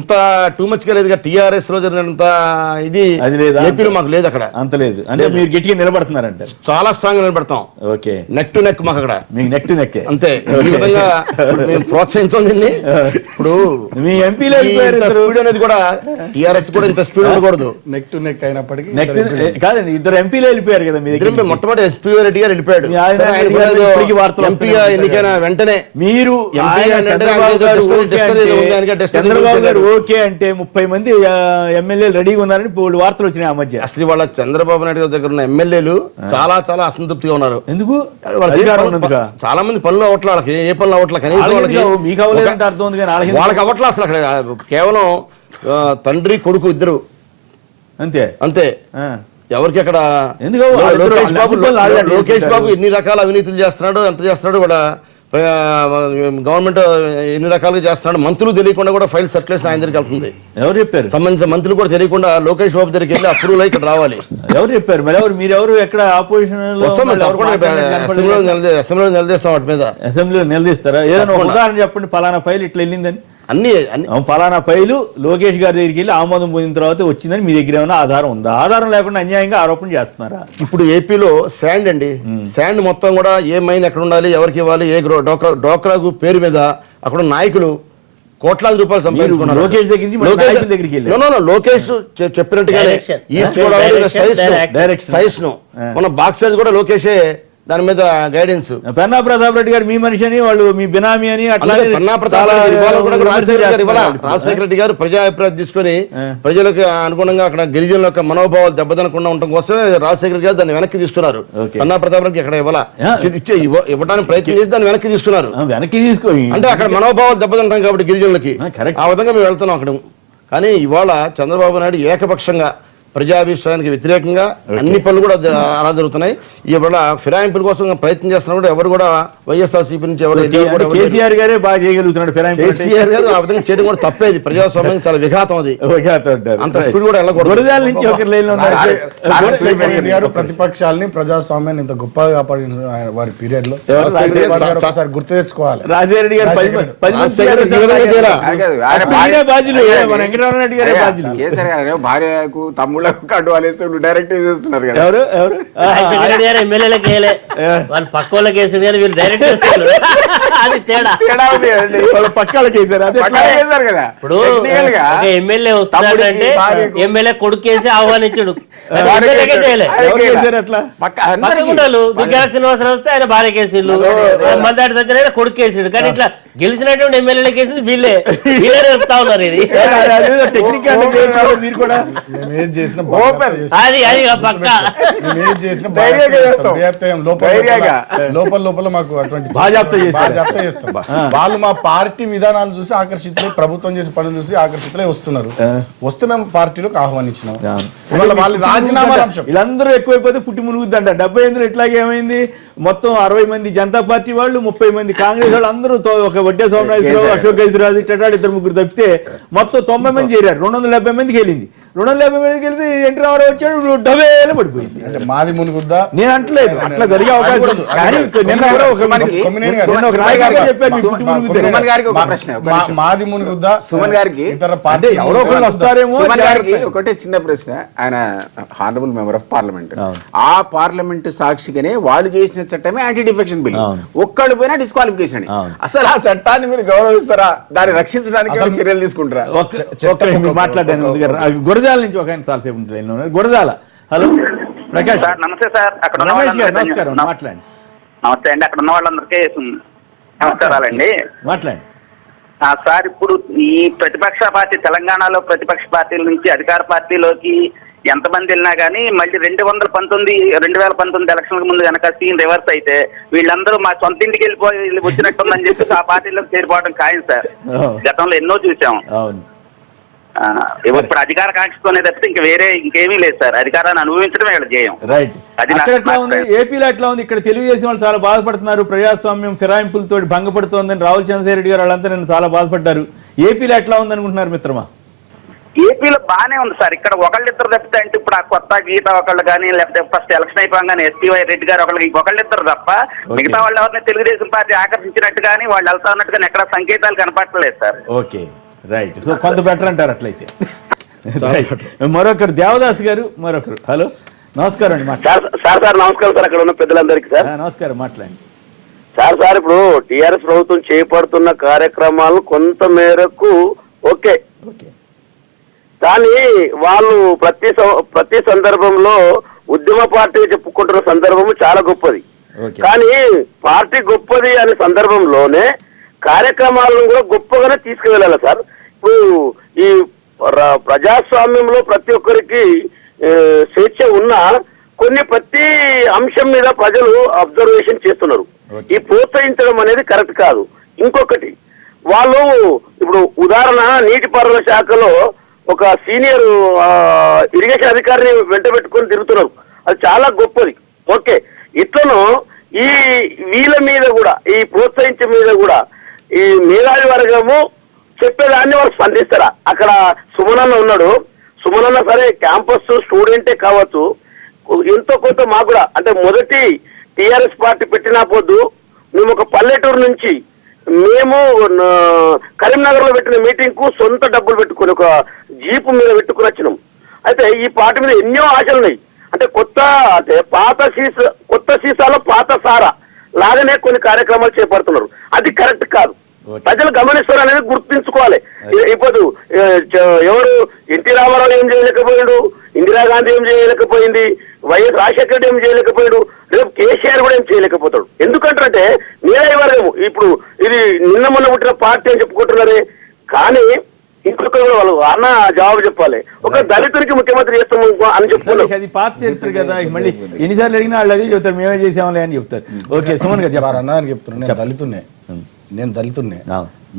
ఇంత టూ మచ్ గా లేదు. టీఆర్ఎస్ లో జరిగినంత ఇది ఏపీలో మాకు లేదు. అక్కడ అంత లేదు. అంటే మీరు గట్టిగా నిలబడుతున్నారంటే చాలా స్ట్రాంగ్ గా నిలబడతాం. ఓకే, నెక్ టు నెక్ మాకు అక్కడ మీకు నెక్ టు నెక్ అంతే. ఈ విధంగా మేము ప్రోత్సహించాం దీన్ని. ఇప్పుడు మీ ఎంపీలు స్పీడ్ అనేది కూడా టీఆర్ఎస్ కూడా ఇంత స్పీడ్ ఉండకూడదు. నెక్ టు నెక్ అయినప్పటికీ కాదండి, ఇద్దరు ఎంపీలు వెళ్ళిపోయారు కదా మీ దగ్గర. మొట్టమొదటి ఎస్పీ రెడ్డి గారు వెళ్ళిపోయాడు. ఎన్నికైనా వెంటనే మీరు చంద్రబాబు గారు ఓకే అంటే 30 మంది ఎమ్మెల్యేలు రెడీగా ఉన్నారని వార్తలు వచ్చినాయి ఆ మధ్య. అసలు వాళ్ళ చంద్రబాబు నాయుడు గారి దగ్గర ఉన్న ఎమ్మెల్యేలు చాలా చాలా అసంతృప్తిగా ఉన్నారు. ఎందుకు? చాలా మంది పనులు అవ్వట్ల, వాళ్ళకి ఏ పనులు అవ్వట్ల, కనీసం మీకు అవ్వలేదంటే అర్థం ఉంది కానీ వాళ్ళకి అవ్వట్ల. అసలు అక్కడ కేవలం తండ్రి కొడుకు ఇద్దరు అంతే అంతే. ఎవరికి అక్కడ లోకేష్ బాబు ఎన్ని రకాల అవినీతులు చేస్తున్నాడు, ఎంత చేస్తున్నాడు కూడా గవర్నమెంట్ ఎన్ని రకాలుగా చేస్తున్నాడు. మంత్రులు తెలియకుండా కూడా ఫైల్ సర్క్యులేషన్ ఆయన దగ్గరికి వెళ్తుంది. ఎవరు చెప్పారు? సంబంధించిన మంత్రులు కూడా తెలియకుండా లోకేష్ బాబు దగ్గరికి వెళ్ళి అప్రూవల్ ఇక్కడ రావాలి. ఎవరు చెప్పారు? మరి ఎవరు మీరెవరు ఎక్కడ ఆపోజిషన్ అసెంబ్లీలో నిలదీస్తాం వాటి మీద. అసెంబ్లీలో నిలదీస్తారా? ఏదైనా ఉదాహరణ చెప్పండి, పలానా ఫైల్ ఇట్లా వెళ్ళిందని. అన్ని పలానా ఫైలు లోకేష్ గారి దగ్గరికి వెళ్ళి ఆమోదం పొందిన తర్వాత వచ్చిందని మీ దగ్గర ఏమైనా ఆధారం ఉందా? ఆధారం లేకుండా అన్యాయంగా ఆరోపణ చేస్తున్నారా? ఇప్పుడు ఏపీలో శాండ్ అండి, శాండ్ మొత్తం కూడా ఏ మైన్ ఎక్కడ ఉండాలి, ఎవరికి ఇవ్వాలి, ఏ డోక్రాకు పేరు మీద అక్కడ నాయకులు కోట్లాది రూపాయలు సంపాదించుకున్నారు. లోకేష్ దగ్గరికి లోకేష్ చెప్పినట్టుగానే ఈస్ట్ గోదావరి సైన్స్ ను మన బాక్సైడ్ కూడా లోకేషే దాని మీద గైడెన్స్. పెన్నా ప్రతాప్ రెడ్డి గారు మీ మనిషి అని, వాళ్ళు మీ బినామీ అని అట్లా. పెన్నా ప్రతాప్ రాజశేఖర రెడ్డి గారు ప్రజా అభిప్రాయం తీసుకుని ప్రజలకు అనుగుణంగా అక్కడ గిరిజనుల యొక్క మనోభావాలు దెబ్బతినకుండా ఉండటం కోసమే రాజశేఖర గారు దాన్ని వెనక్కి తీసుకున్నారు. పెన్నా ప్రతాప్ రెడ్డి అక్కడ ఇవ్వడానికి ప్రయత్నం చేసి దాన్ని వెనక్కి తీసుకున్నారు. వెనక్కి తీసుకో అంటే అక్కడ మనోభావాలు దెబ్బతింటాం కాబట్టి గిరిజనులకి ఆ విధంగా మేము వెళ్తున్నాం అక్కడ. కానీ ఇవాళ చంద్రబాబు నాయుడు ఏకపక్షంగా ప్రజాభిప్రాయానికి వ్యతిరేకంగా అన్ని పనులు కూడా అలా జరుగుతున్నాయి. ఇవాళ ఫిరాయింపుల కోసం ప్రయత్నం చేస్తున్నప్పుడు ఎవరు కూడా వైఎస్ఆర్సీపీ నుంచి కేసీఆర్ గారే బాగా చేయగలుగుతున్నాడు. కేసీఆర్ గారు ఆ విధంగా చేయడం కూడా తప్పేది. ప్రజాస్వామ్యం చాలా విఘాతం. అది అంత స్పీడ్ కూడా వెళ్ళకూడదు. ప్రతిపక్షాలని ప్రజాస్వామ్యాన్ని ఇంత గొప్పగా కాపాడిన వారి పీరియడ్ లో గుర్తు తెచ్చుకోవాలి. రాజశేఖర గారు భార్యకు తమ్ముళ్ళకు కట్టు అనేసి డైరెక్ట్ చేస్తున్నారు కదా. ఎమ్మెల్యేలకు వాళ్ళు పక్క వాళ్ళకి వేసాడు కానీ వీళ్ళు డైరెక్ట్ చేస్తారు. అది తేడా పక్కలకి వేసారు కదా. ఇప్పుడు ఎమ్మెల్యే వస్తాడు అంటే ఎమ్మెల్యే కొడుకేసి ఆహ్వానించుడు. శ్రీనివాసరావు వస్తే ఆయన భార్య కేసులు, మందాటి సత్యనారాయణ కొడుకు కేసుడు. కానీ ఇట్లా గెలిచినటువంటి ఎమ్మెల్యేల కేసులు వీళ్ళే నేర్పుతా ఉన్నారు. ఇది అది అది పక్క లోపల లోపల మాకు అటువంటి చేస్తాం. వాళ్ళు మా పార్టీ విధానాలు చూసి ఆకర్షితులై, ప్రభుత్వం చేసే పనులు చూసి ఆకర్షితులై వస్తున్నారు. వస్తే మేము పార్టీలోకి ఆహ్వానించినాం. వీళ్ళందరూ ఎక్కువైపోతే పుట్టి మునుగుద్దంట. 78 ఇట్లాగే ఏమైంది, మొత్తం 60 మంది జనతా పార్టీ వాళ్ళు, 30 మంది కాంగ్రెస్ వాళ్ళు, అందరూ ఒక వడ్డే సోమనాథరావు, అశోక్ గజరాజు ఇట్లా 2-3 తప్పితే మొత్తం 90 మంది చేరారు. 270 మందికి వెళ్ళింది. 270 మందికి వెళ్తే ఎన్టీ రామారావు వచ్చాడు, డబేలా పడిపోయింది. అంటే మాది మునుగుద్దా? నేను అంటలేదు, అట్లా జరిగే అవకాశం. మాది మునుగుద్దా? సుమన్ గారికి ఎవరో ఒకళ్ళు వస్తారేమో. ఒకటే చిన్న ప్రశ్న. ఆయన హానరబుల్ మెంబర్ ఆఫ్ పార్లమెంట్. ఆ పార్లమెంట్ సాక్షిగానే వాళ్ళు చేసిన చట్టమే యాంటీ డిఫెక్షన్ బిల్. ఒక్కడు పోయినా డిస్క్వాలిఫికేషన్. అసలు ఆ చట్టాన్ని మీరు గౌరవిస్తారా? దాన్ని రక్షించడానికి చర్యలు తీసుకుంటారా? మాట్లాడాను గురజాల నుంచి ఒక ఆయన చాలాసేపు ఉంటుంది. గురజాల. హలో ప్రకాష్. నమస్తే సార్. అక్కడ నమస్కారం, మాట్లాడండి. నమస్తే అండి. అక్కడ ఉన్న వాళ్ళందరికీ నమస్కారాలండి. మాట్లాడండి సార్. ఇప్పుడు ఈ ప్రతిపక్ష పార్టీ, తెలంగాణలో ప్రతిపక్ష పార్టీల నుంచి అధికార పార్టీలోకి ఎంతమంది వెళ్ళినా కానీ మళ్ళీ 2019 ఎలక్షన్ల ముందు కనుక సీన్ రివర్స్ అయితే వీళ్ళందరూ మా సొంత ఇంటికి వెళ్ళిపోయి వచ్చినట్టుందని చెప్పి ఆ పార్టీలోకి చేరిపోవడం ఖాయం సార్. గతంలో ఎన్నో చూసాం. ఇప్పుడు అధికార కాంక్షతోనే తప్పితే ఇంక వేరే ఇంకేమీ లేదు సార్. అధికారాన్ని అనుభవించడమే ఇక్కడ చేయం. రైట్. ఎట్లా ఉంది ఏపీలో? ఎట్లా ఉంది ఇక్కడ? తెలుగుదేశం వాళ్ళు చాలా బాధపడుతున్నారు. ప్రజాస్వామ్యం ఫిరాయింపులతో భంగపడుతోందని రాహుల్ చంద్రశేఖర్ రెడ్డి గారు వాళ్ళంతా నేను చాలా బాధపడ్డారు. ఏపీలో ఎట్లా ఉంది అనుకుంటున్నారు మిత్రమా? ఏపీలో బానే ఉంది సార్. ఇక్కడ ఒకళ్ళిద్దరు తప్పితే, అంటే ఇప్పుడు ఆ కొత్త గీత ఒకళ్ళు కానీ, లేకపోతే ఫస్ట్ ఎలక్షన్ అయిపోగానే ఎస్పీవై రెడ్డి గారు ఒకళ్ళిద్దరు తప్ప మిగతా వాళ్ళు ఎవరిని తెలుగుదేశం పార్టీ ఆకర్షించినట్టు కానీ వాళ్ళు వెళ్తా ఉన్నట్టు కానీ ఎక్కడ సంకేతాలు కనపడలేదు సార్. Okay, right. సో కొంత బెటర్ అంటారు అట్లయితే. మరొకరు దేవదాస్ గారు, మరొకరు. హలో, నమస్కారం అండి. సార్ నమస్కారం సార్. అక్కడ ఉన్న పెద్దలందరికీ సార్ నమస్కారం, మాట్లాడండి సార్ ఇప్పుడు టిఆర్ఎస్ ప్రభుత్వం చేపడుతున్న కార్యక్రమాలు కొంత మేరకు ఓకే, కానీ వాళ్ళు ప్రతి సందర్భంలో ఉద్యమ పార్టీ చెప్పుకుంటున్న సందర్భము చాలా గొప్పది. కానీ పార్టీ గొప్పది అనే సందర్భంలోనే కార్యక్రమాలను కూడా గొప్పగానే తీసుకువెళ్ళాలి సార్. ఇప్పుడు ఈ ప్రజాస్వామ్యంలో ప్రతి ఒక్కరికి స్వేచ్ఛ ఉన్నా ప్రతి అంశం మీద ప్రజలు అబ్జర్వేషన్ చేస్తున్నారు. ఈ ప్రోత్సహించడం అనేది కరెక్ట్ కాదు. ఇంకొకటి, వాళ్ళు ఇప్పుడు ఉదాహరణ నీటిపారుదల శాఖలో ఒక సీనియర్ ఇరిగేషన్ అధికారిని వెంట పెట్టుకొని తిరుగుతున్నారు. అది చాలా గొప్పది. ఓకే, ఇట్లను ఈ వీళ్ళ మీద కూడా, ఈ ప్రోత్సహించే మీద కూడా ఈ మేధావి వర్గము చెప్పేదాన్ని వాళ్ళు స్పందిస్తారా? అక్కడ సుమనన్న ఉన్నాడు. సుమనన్న సరే క్యాంపస్ స్టూడెంటే కావచ్చు, ఎంతో కొంత మాకు కూడా అంటే మొదటి టిఆర్ఎస్ పార్టీ పెట్టినా పోద్దు, మేము ఒక పల్లెటూరు నుంచి మేము కరీంనగర్ లో పెట్టిన మీటింగ్ కు సొంత డబ్బులు పెట్టుకుని ఒక జీపు మీద పెట్టుకుని వచ్చినాం. అయితే ఈ పార్టీ మీద ఎన్నో ఆశలు ఉన్నాయి. అంటే కొత్త సీసాలో పాత సారా లాగానే కొన్ని కార్యక్రమాలు చేపడుతున్నారు. అది కరెక్ట్ కాదు. ప్రజలు గమనిస్తారు అనేది గుర్తించుకోవాలి. ఇప్పుడు ఎవరు ఎన్టీ రామారావు ఏం చేయలేకపోయాడు, ఇందిరాగాంధీ ఏం చేయలేకపోయింది, వైఎస్ రాజశేఖర రెడ్డి ఏం చేయలేకపోయాడు, రేపు కేసీఆర్ కూడా ఏం చేయలేకపోతాడు. ఎందుకంటే మీరే వర్గము ఇప్పుడు ఇది నిన్న మొన్న పుట్టిన పార్టీ అని చెప్పుకుంటున్నారే. కానీ ఇంకొక వాళ్ళు అన్న జవాబు చెప్పాలి. ఒక దళితుడికి ముఖ్యమంత్రి చేస్తాము అని చెప్పుకున్నారు. అది పాత చరిత్ర కదా, మళ్ళీ ఎన్నిసార్లు అడిగినా వాళ్ళు అదే చెప్తారు, మేమే చేసామలే అని చెప్తారు. ఓకే, సుమన్ గారు చెప్పారు. అన్నదానికి చెప్తున్నాను, నేను దళితున్నే,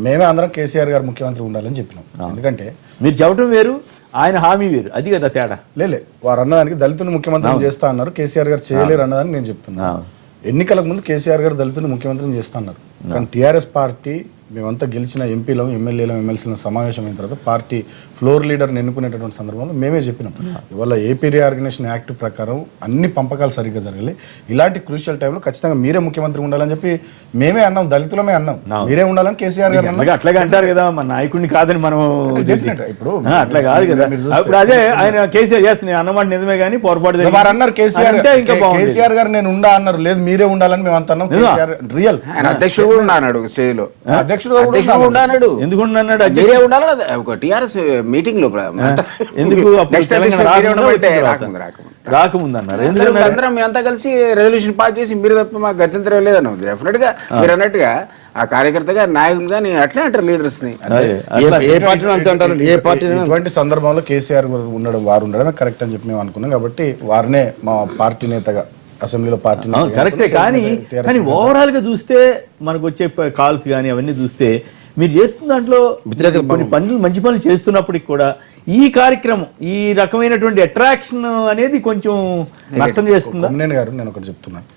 మేమే అందరం కేసీఆర్ గారు ముఖ్యమంత్రి ఉండాలని చెప్పినాం. ఎందుకంటే మీరు చెప్పడం వేరు, ఆయన హామీ వేరు, అది కదా తేడా. లేలే, వారు అన్నదానికి దళితుని ముఖ్యమంత్రిని చేస్తా అన్నారు, కేసీఆర్ గారు చేయలేరు అన్నదాన్ని నేను చెప్తున్నా. ఎన్నికలకు ముందు కేసీఆర్ గారు దళితుని ముఖ్యమంత్రిని చేస్తా అన్నారు. కానీ టీఆర్ఎస్ పార్టీ మేమంతా గెలిచిన ఎంపీలం, ఎమ్మెల్యేలం, ఎమ్మెల్సీల సమావేశం అయిన తర్వాత పార్టీ ఫ్లోర్ లీడర్ని ఎన్నుకునేటటువంటి సందర్భంలో మేమే చెప్పినాం, ఇవాళ ఏపీ రీఆర్గనైజేషన్ యాక్ట్ ప్రకారం అన్ని పంపకాలు సరిగ్గా జరగాలి, ఇలాంటి క్రూషియల్ టైంలో ఖచ్చితంగా మీరే ముఖ్యమంత్రి ఉండాలని చెప్పి మేమే అన్నాం, దళితులమే అన్నాం, మీరే ఉండాలని కేసీఆర్ గారు అట్లాగే అంటారు కదా, మన నాయకుడిని కాదని మనం ఇప్పుడు అట్లా కాదు కదా. ఇప్పుడు అదే ఆయన కేసీఆర్ చేస్తున్నాయి అన్నమాట నిజమే, కానీ పొరపాటు వారు అన్నారు కేసీఆర్ గారు నేను ఉండా అన్నారు, లేదు మీరే ఉండాలని మేము అంత అన్నాం. రియల్ అధ్యక్షుడు కూడా అన్నాడు స్టేజ్ లో, ఎందుకు టిఆర్ఎస్ మీటింగ్ లో ఎందుకు రాకముందు అన్నారు. అందరం మేమంతా కలిసి రెజల్యూషన్ పాస్ చేసి మీరు తప్ప మాకు గత్యంతరం లేదన్న డెఫినెట్ గా మీరు అన్నట్టుగా ఆ కార్యకర్తగా నాయకులుగా నేను అట్లే అంటారు లీడర్స్ ని. ఇటువంటి సందర్భంలో కేసీఆర్ ఉండడం, వారు ఉండడమే కరెక్ట్ అని చెప్పి మేము అనుకున్నాం. కాబట్టి వారినే మా పార్టీ నేతగా అసెంబ్లీలో పార్టీ కరెక్టే. కానీ ఓవరాల్ గా చూస్తే మనకు వచ్చే కాల్స్ కానీ అవన్నీ చూస్తే మీరు చేస్తున్న దాంట్లో కొన్ని పనులు, మంచి పనులు చేస్తున్నప్పటికి కూడా ఈ కార్యక్రమం, ఈ రకమైనటువంటి అట్రాక్షన్ అనేది కొంచెం నష్టం చేస్తుంది. నేను ఒకటి చెప్తున్నాను,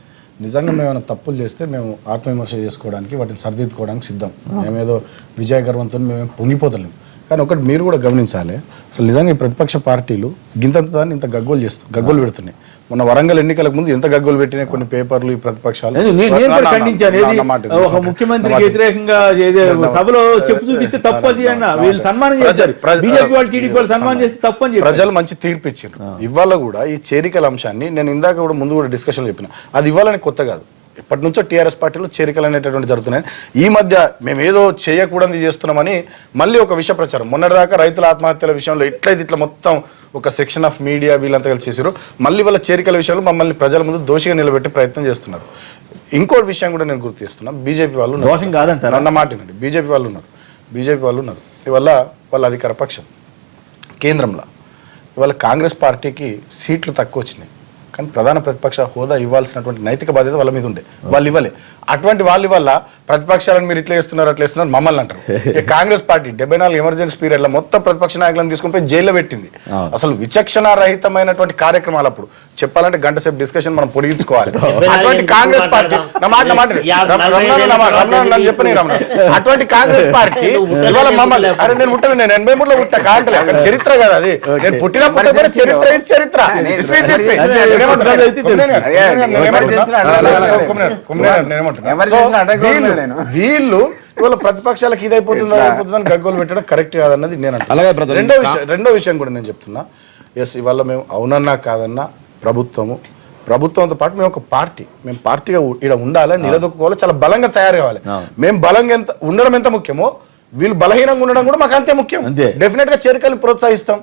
నిజంగా మేము ఏమైనా తప్పులు చేస్తే మేము ఆత్మవిమర్శ చేసుకోవడానికి, వాటిని సరిదిద్దుకోవడానికి సిద్ధం. మేమేదో విజయ గర్వంతో మేము పొంగిపోతలేము. కానీ ఒకటి మీరు కూడా గమనించాలి, అసలు నిజంగా ఈ ప్రతిపక్ష పార్టీలు గింతంత ఇంత గగ్గోలు పెడుతున్నాయి. మొన్న వరంగల్ ఎన్నికలకు ముందు ఎంత గగ్గోలు పెట్టినాయి కొన్ని పేపర్లు ఈ ప్రతిపక్షాలు. ఒక ముఖ్యమంత్రికి వ్యతిరేకంగా సభలో చెప్పు చూపిస్తే తప్పది అన్న, వీళ్ళు సన్మానం చేశారు, బీజేపీ వాళ్ళు టీడీపీ వాళ్ళు సన్మానం చేస్తే తప్పని చెప్పి ప్రజలు మంచి తీర్పు ఇచ్చారు. ఇవాళ కూడా ఈ చేరికల అంశాన్ని నేను ఇందాక కూడా ముందు కూడా డిస్కషన్ చెప్పిన, అది ఇవ్వాలని కొత్త కాదు, ఇప్పటి నుంచో టీఆర్ఎస్ పార్టీలో చేరికలు అనేటటువంటి జరుగుతున్నాయి. ఈ మధ్య మేము ఏదో చేయకూడదు చేస్తున్నామని మళ్ళీ ఒక విష ప్రచారం, మొన్నటిదాకా రైతుల ఆత్మహత్యల విషయంలో ఇట్లా మొత్తం ఒక సెక్షన్ ఆఫ్ మీడియా వీళ్ళంతా కలిసి చేశారు, మళ్ళీ వాళ్ళ చేరికల విషయంలో మమ్మల్ని ప్రజల ముందు దోషిగా నిలబెట్టే ప్రయత్నం చేస్తున్నారు. ఇంకోటి విషయం కూడా నేను గుర్తు చేస్తున్నా, బీజేపీ వాళ్ళు దోషం కాదంటారు అన్న మాట, బీజేపీ వాళ్ళు ఉన్నారు. ఇవల్ల వాళ్ళ అధికార పక్షం కేంద్రంలో, ఇవాళ కాంగ్రెస్ పార్టీకి సీట్లు తక్కువ వచ్చినాయి, కానీ ప్రధాన ప్రతిపక్ష హోదా ఇవ్వాల్సినటువంటి నైతిక బాధ్యత వాళ్ళ మీద ఉండే, వాళ్ళు ఇవ్వలే. అటువంటి వాళ్ళ వల్ల ప్రతిపక్షాలను మీరు ఇట్లా చేస్తున్నారు మమ్మల్ని అంటారు. కాంగ్రెస్ పార్టీ 74 ఎమర్జెన్సీ పీరియడ్ లో మొత్తం ప్రతిపక్ష నాయకులను తీసుకుని పోయి జైల్లో పెట్టింది. అసలు విచక్షణ రహితమైనటువంటి కార్యక్రమాలు, అప్పుడు చెప్పాలంటే గంట సేపు డిస్కషన్ మనం పొడిగించుకోవాలి. అటువంటి కాంగ్రెస్ పార్టీ అటువంటి కాంగ్రెస్ పార్టీ ఇవాళ మమ్మల్ని, అరే నేను పుట్టాను, నేను 83లో పుట్టా కాంటలే, అక్కడ చరిత్ర కదా అది, నేను పుట్టినప్పుడు చరిత్ర వీళ్ళు ఇవాళ ప్రతిపక్షాలకు ఇదైపోతుందని గగ్గోలు పెట్టడం కరెక్ట్ కాదన్నది నేను అంటున్నా. రెండో విషయం కూడా నేను చెప్తున్నా, ఎస్ ఇవాళ మేము అవునన్నా కాదన్నా ప్రభుత్వము ప్రభుత్వంతో పాటు మేము ఒక పార్టీ, మేము పార్టీగా ఇక్కడ ఉండాలి, నిలదొక్కుకోవాలి, చాలా బలంగా తయారు కావాలి. మేము బలంగా ఉండడం ఎంత ముఖ్యమో వీళ్ళు బలహీనంగా ఉండడం కూడా మాకు అంతే ముఖ్యం. డెఫినెట్ గా చేరికల్ని ప్రోత్సహిస్తాం.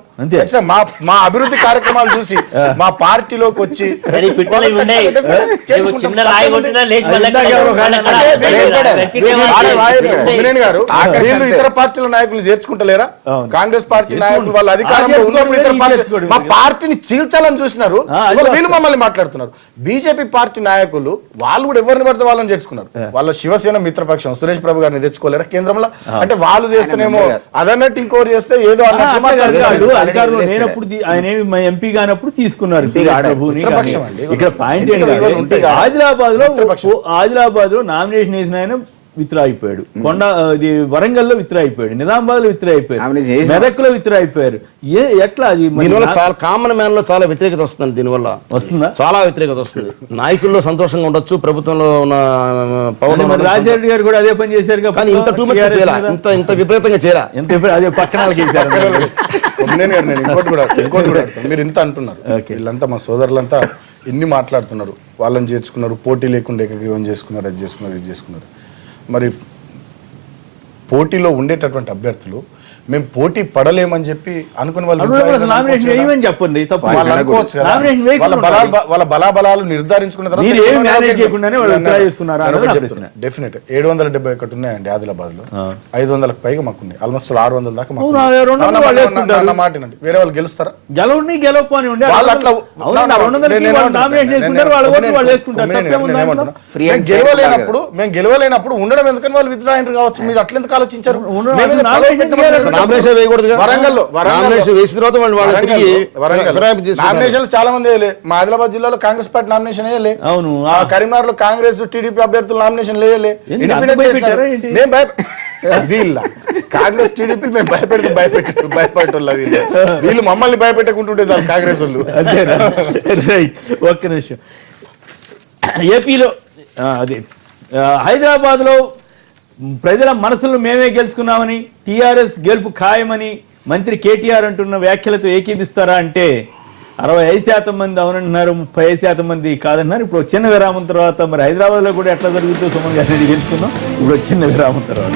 మా అభివృద్ధి కార్యక్రమాలు చూసి మా పార్టీలోకి వచ్చి గారు వీళ్ళు ఇతర పార్టీల నాయకులు చేర్చుకుంటలేరా? కాంగ్రెస్ పార్టీ నాయకులు వాళ్ళ అధికారంలో ఉన్నప్పుడు ఇతర పార్టీ మా పార్టీని చీల్చాలని చూసినారు, వీళ్ళు మమ్మల్ని మాట్లాడుతున్నారు. బీజేపీ పార్టీ నాయకులు వాళ్ళు కూడా ఎవరిని పడితే వాళ్ళని చేర్చుకున్నారు. వాళ్ళ శివసేన మిత్రపక్షం సురేష్ ప్రభు గారిని తెచ్చుకోలేరా కేంద్రంలో? అంటే వాళ్ళు చేస్తేనేమో అదన్నట్టు ఇంకోటి చేస్తే ఏదో అధికారులు లేనప్పుడు ఆయన ఎంపీ కానప్పుడు తీసుకున్నారు ఇక్కడ పాయింట్ ఏంటంటే ఆదిలాబాద్ లో నామినేషన్ వేసిన ఆయన విత్డ్రా అయిపోయాడు, వరంగల్ లో విత్డ్రా అయిపోయాడు, నిజామాబాద్ లో విత్డ్రా అయిపోయాడు, మెదక్ లో విత్డ్రా అయిపోయారు. ఎట్లా దీనివల్ల చాలా కామన్ మ్యాన్ లో చాలా వ్యతిరేకత వస్తుంది. దీనివల్ల వస్తుందా? చాలా వ్యతిరేకత వస్తుంది. నాయకుల్లో సంతోషంగా ఉండొచ్చు, ప్రభుత్వంలో ఉన్న పవన్ రాజశేఖర్ గారు కూడా అదే పని చేశారు, కానీ ఇంత టూ మచ్ చేయాలి, ఇంత విపరీతంగా చేయాలి. అదే పక్కన ఇంకోటి కూడా మీరు ఇంత అంటున్నారు, వీళ్ళంతా మా సోదరులంతా ఇన్ని మాట్లాడుతున్నారు, వాళ్ళని చేర్చుకున్నారు, పోటీ లేకుండా ఏకగ్రీవం చేసుకున్నారు, అది చేసుకున్నారు, ఇది చేసుకున్నారు. మరి పోటీలో ఉండేటటువంటి అభ్యర్థులు మేము పోటీ పడలేమని చెప్పి అనుకుని వాళ్ళు చెప్పండి, వాళ్ళ బలాబలాలు నిర్ధారించుకున్న తర్వాత డెఫినెట్ 771 ఉన్నాయండి ఆదిలాబాద్ లో, 500కు పైగా మాకున్నాయి, ఆల్మోస్ట్ 600 దాకా మాటినండి. వేరే వాళ్ళు గెలుస్తారా? మేము గెలవలేనప్పుడు ఉండడం ఎందుకని వాళ్ళు విత్డ్రా కావచ్చు. మీరు అట్లెందుకు ఆలోచించారు? చాలా మంది మా ఆదిలాబాద్ జిల్లాలో కాంగ్రెస్ పార్టీ నామినేషన్ వేయలే, కరీంనగర్ లో కాంగ్రెస్ టీడీపీ అభ్యర్థులు నామినేషన్ వేయలే. వీళ్ళ కాంగ్రెస్ టీడీపీ మేము భయపెట్టాలి, వీళ్ళు మమ్మల్ని భయపెట్టకుంటుంటే చాలు కాంగ్రెస్ వాళ్ళు. ఒక్క నిమిషం. ఏపీలో అదే హైదరాబాద్ లో ప్రజల మనసులను మేమే గెలుచుకున్నామని, టీఆర్ఎస్ గెలుపు ఖాయమని మంత్రి కేటీఆర్ అంటున్న వ్యాఖ్యలతో ఏకీపిస్తారా అంటే 65% మంది అవునంటున్నారు, 35% మంది కాదంటున్నారు. ఇప్పుడు చిన్న విరామం తర్వాత మరి హైదరాబాద్ లో కూడా ఎట్లా జరుగుతుందో సుమన్ గారిని తెలుసుకుందాం. ఇప్పుడు చిన్న విరామం తర్వాత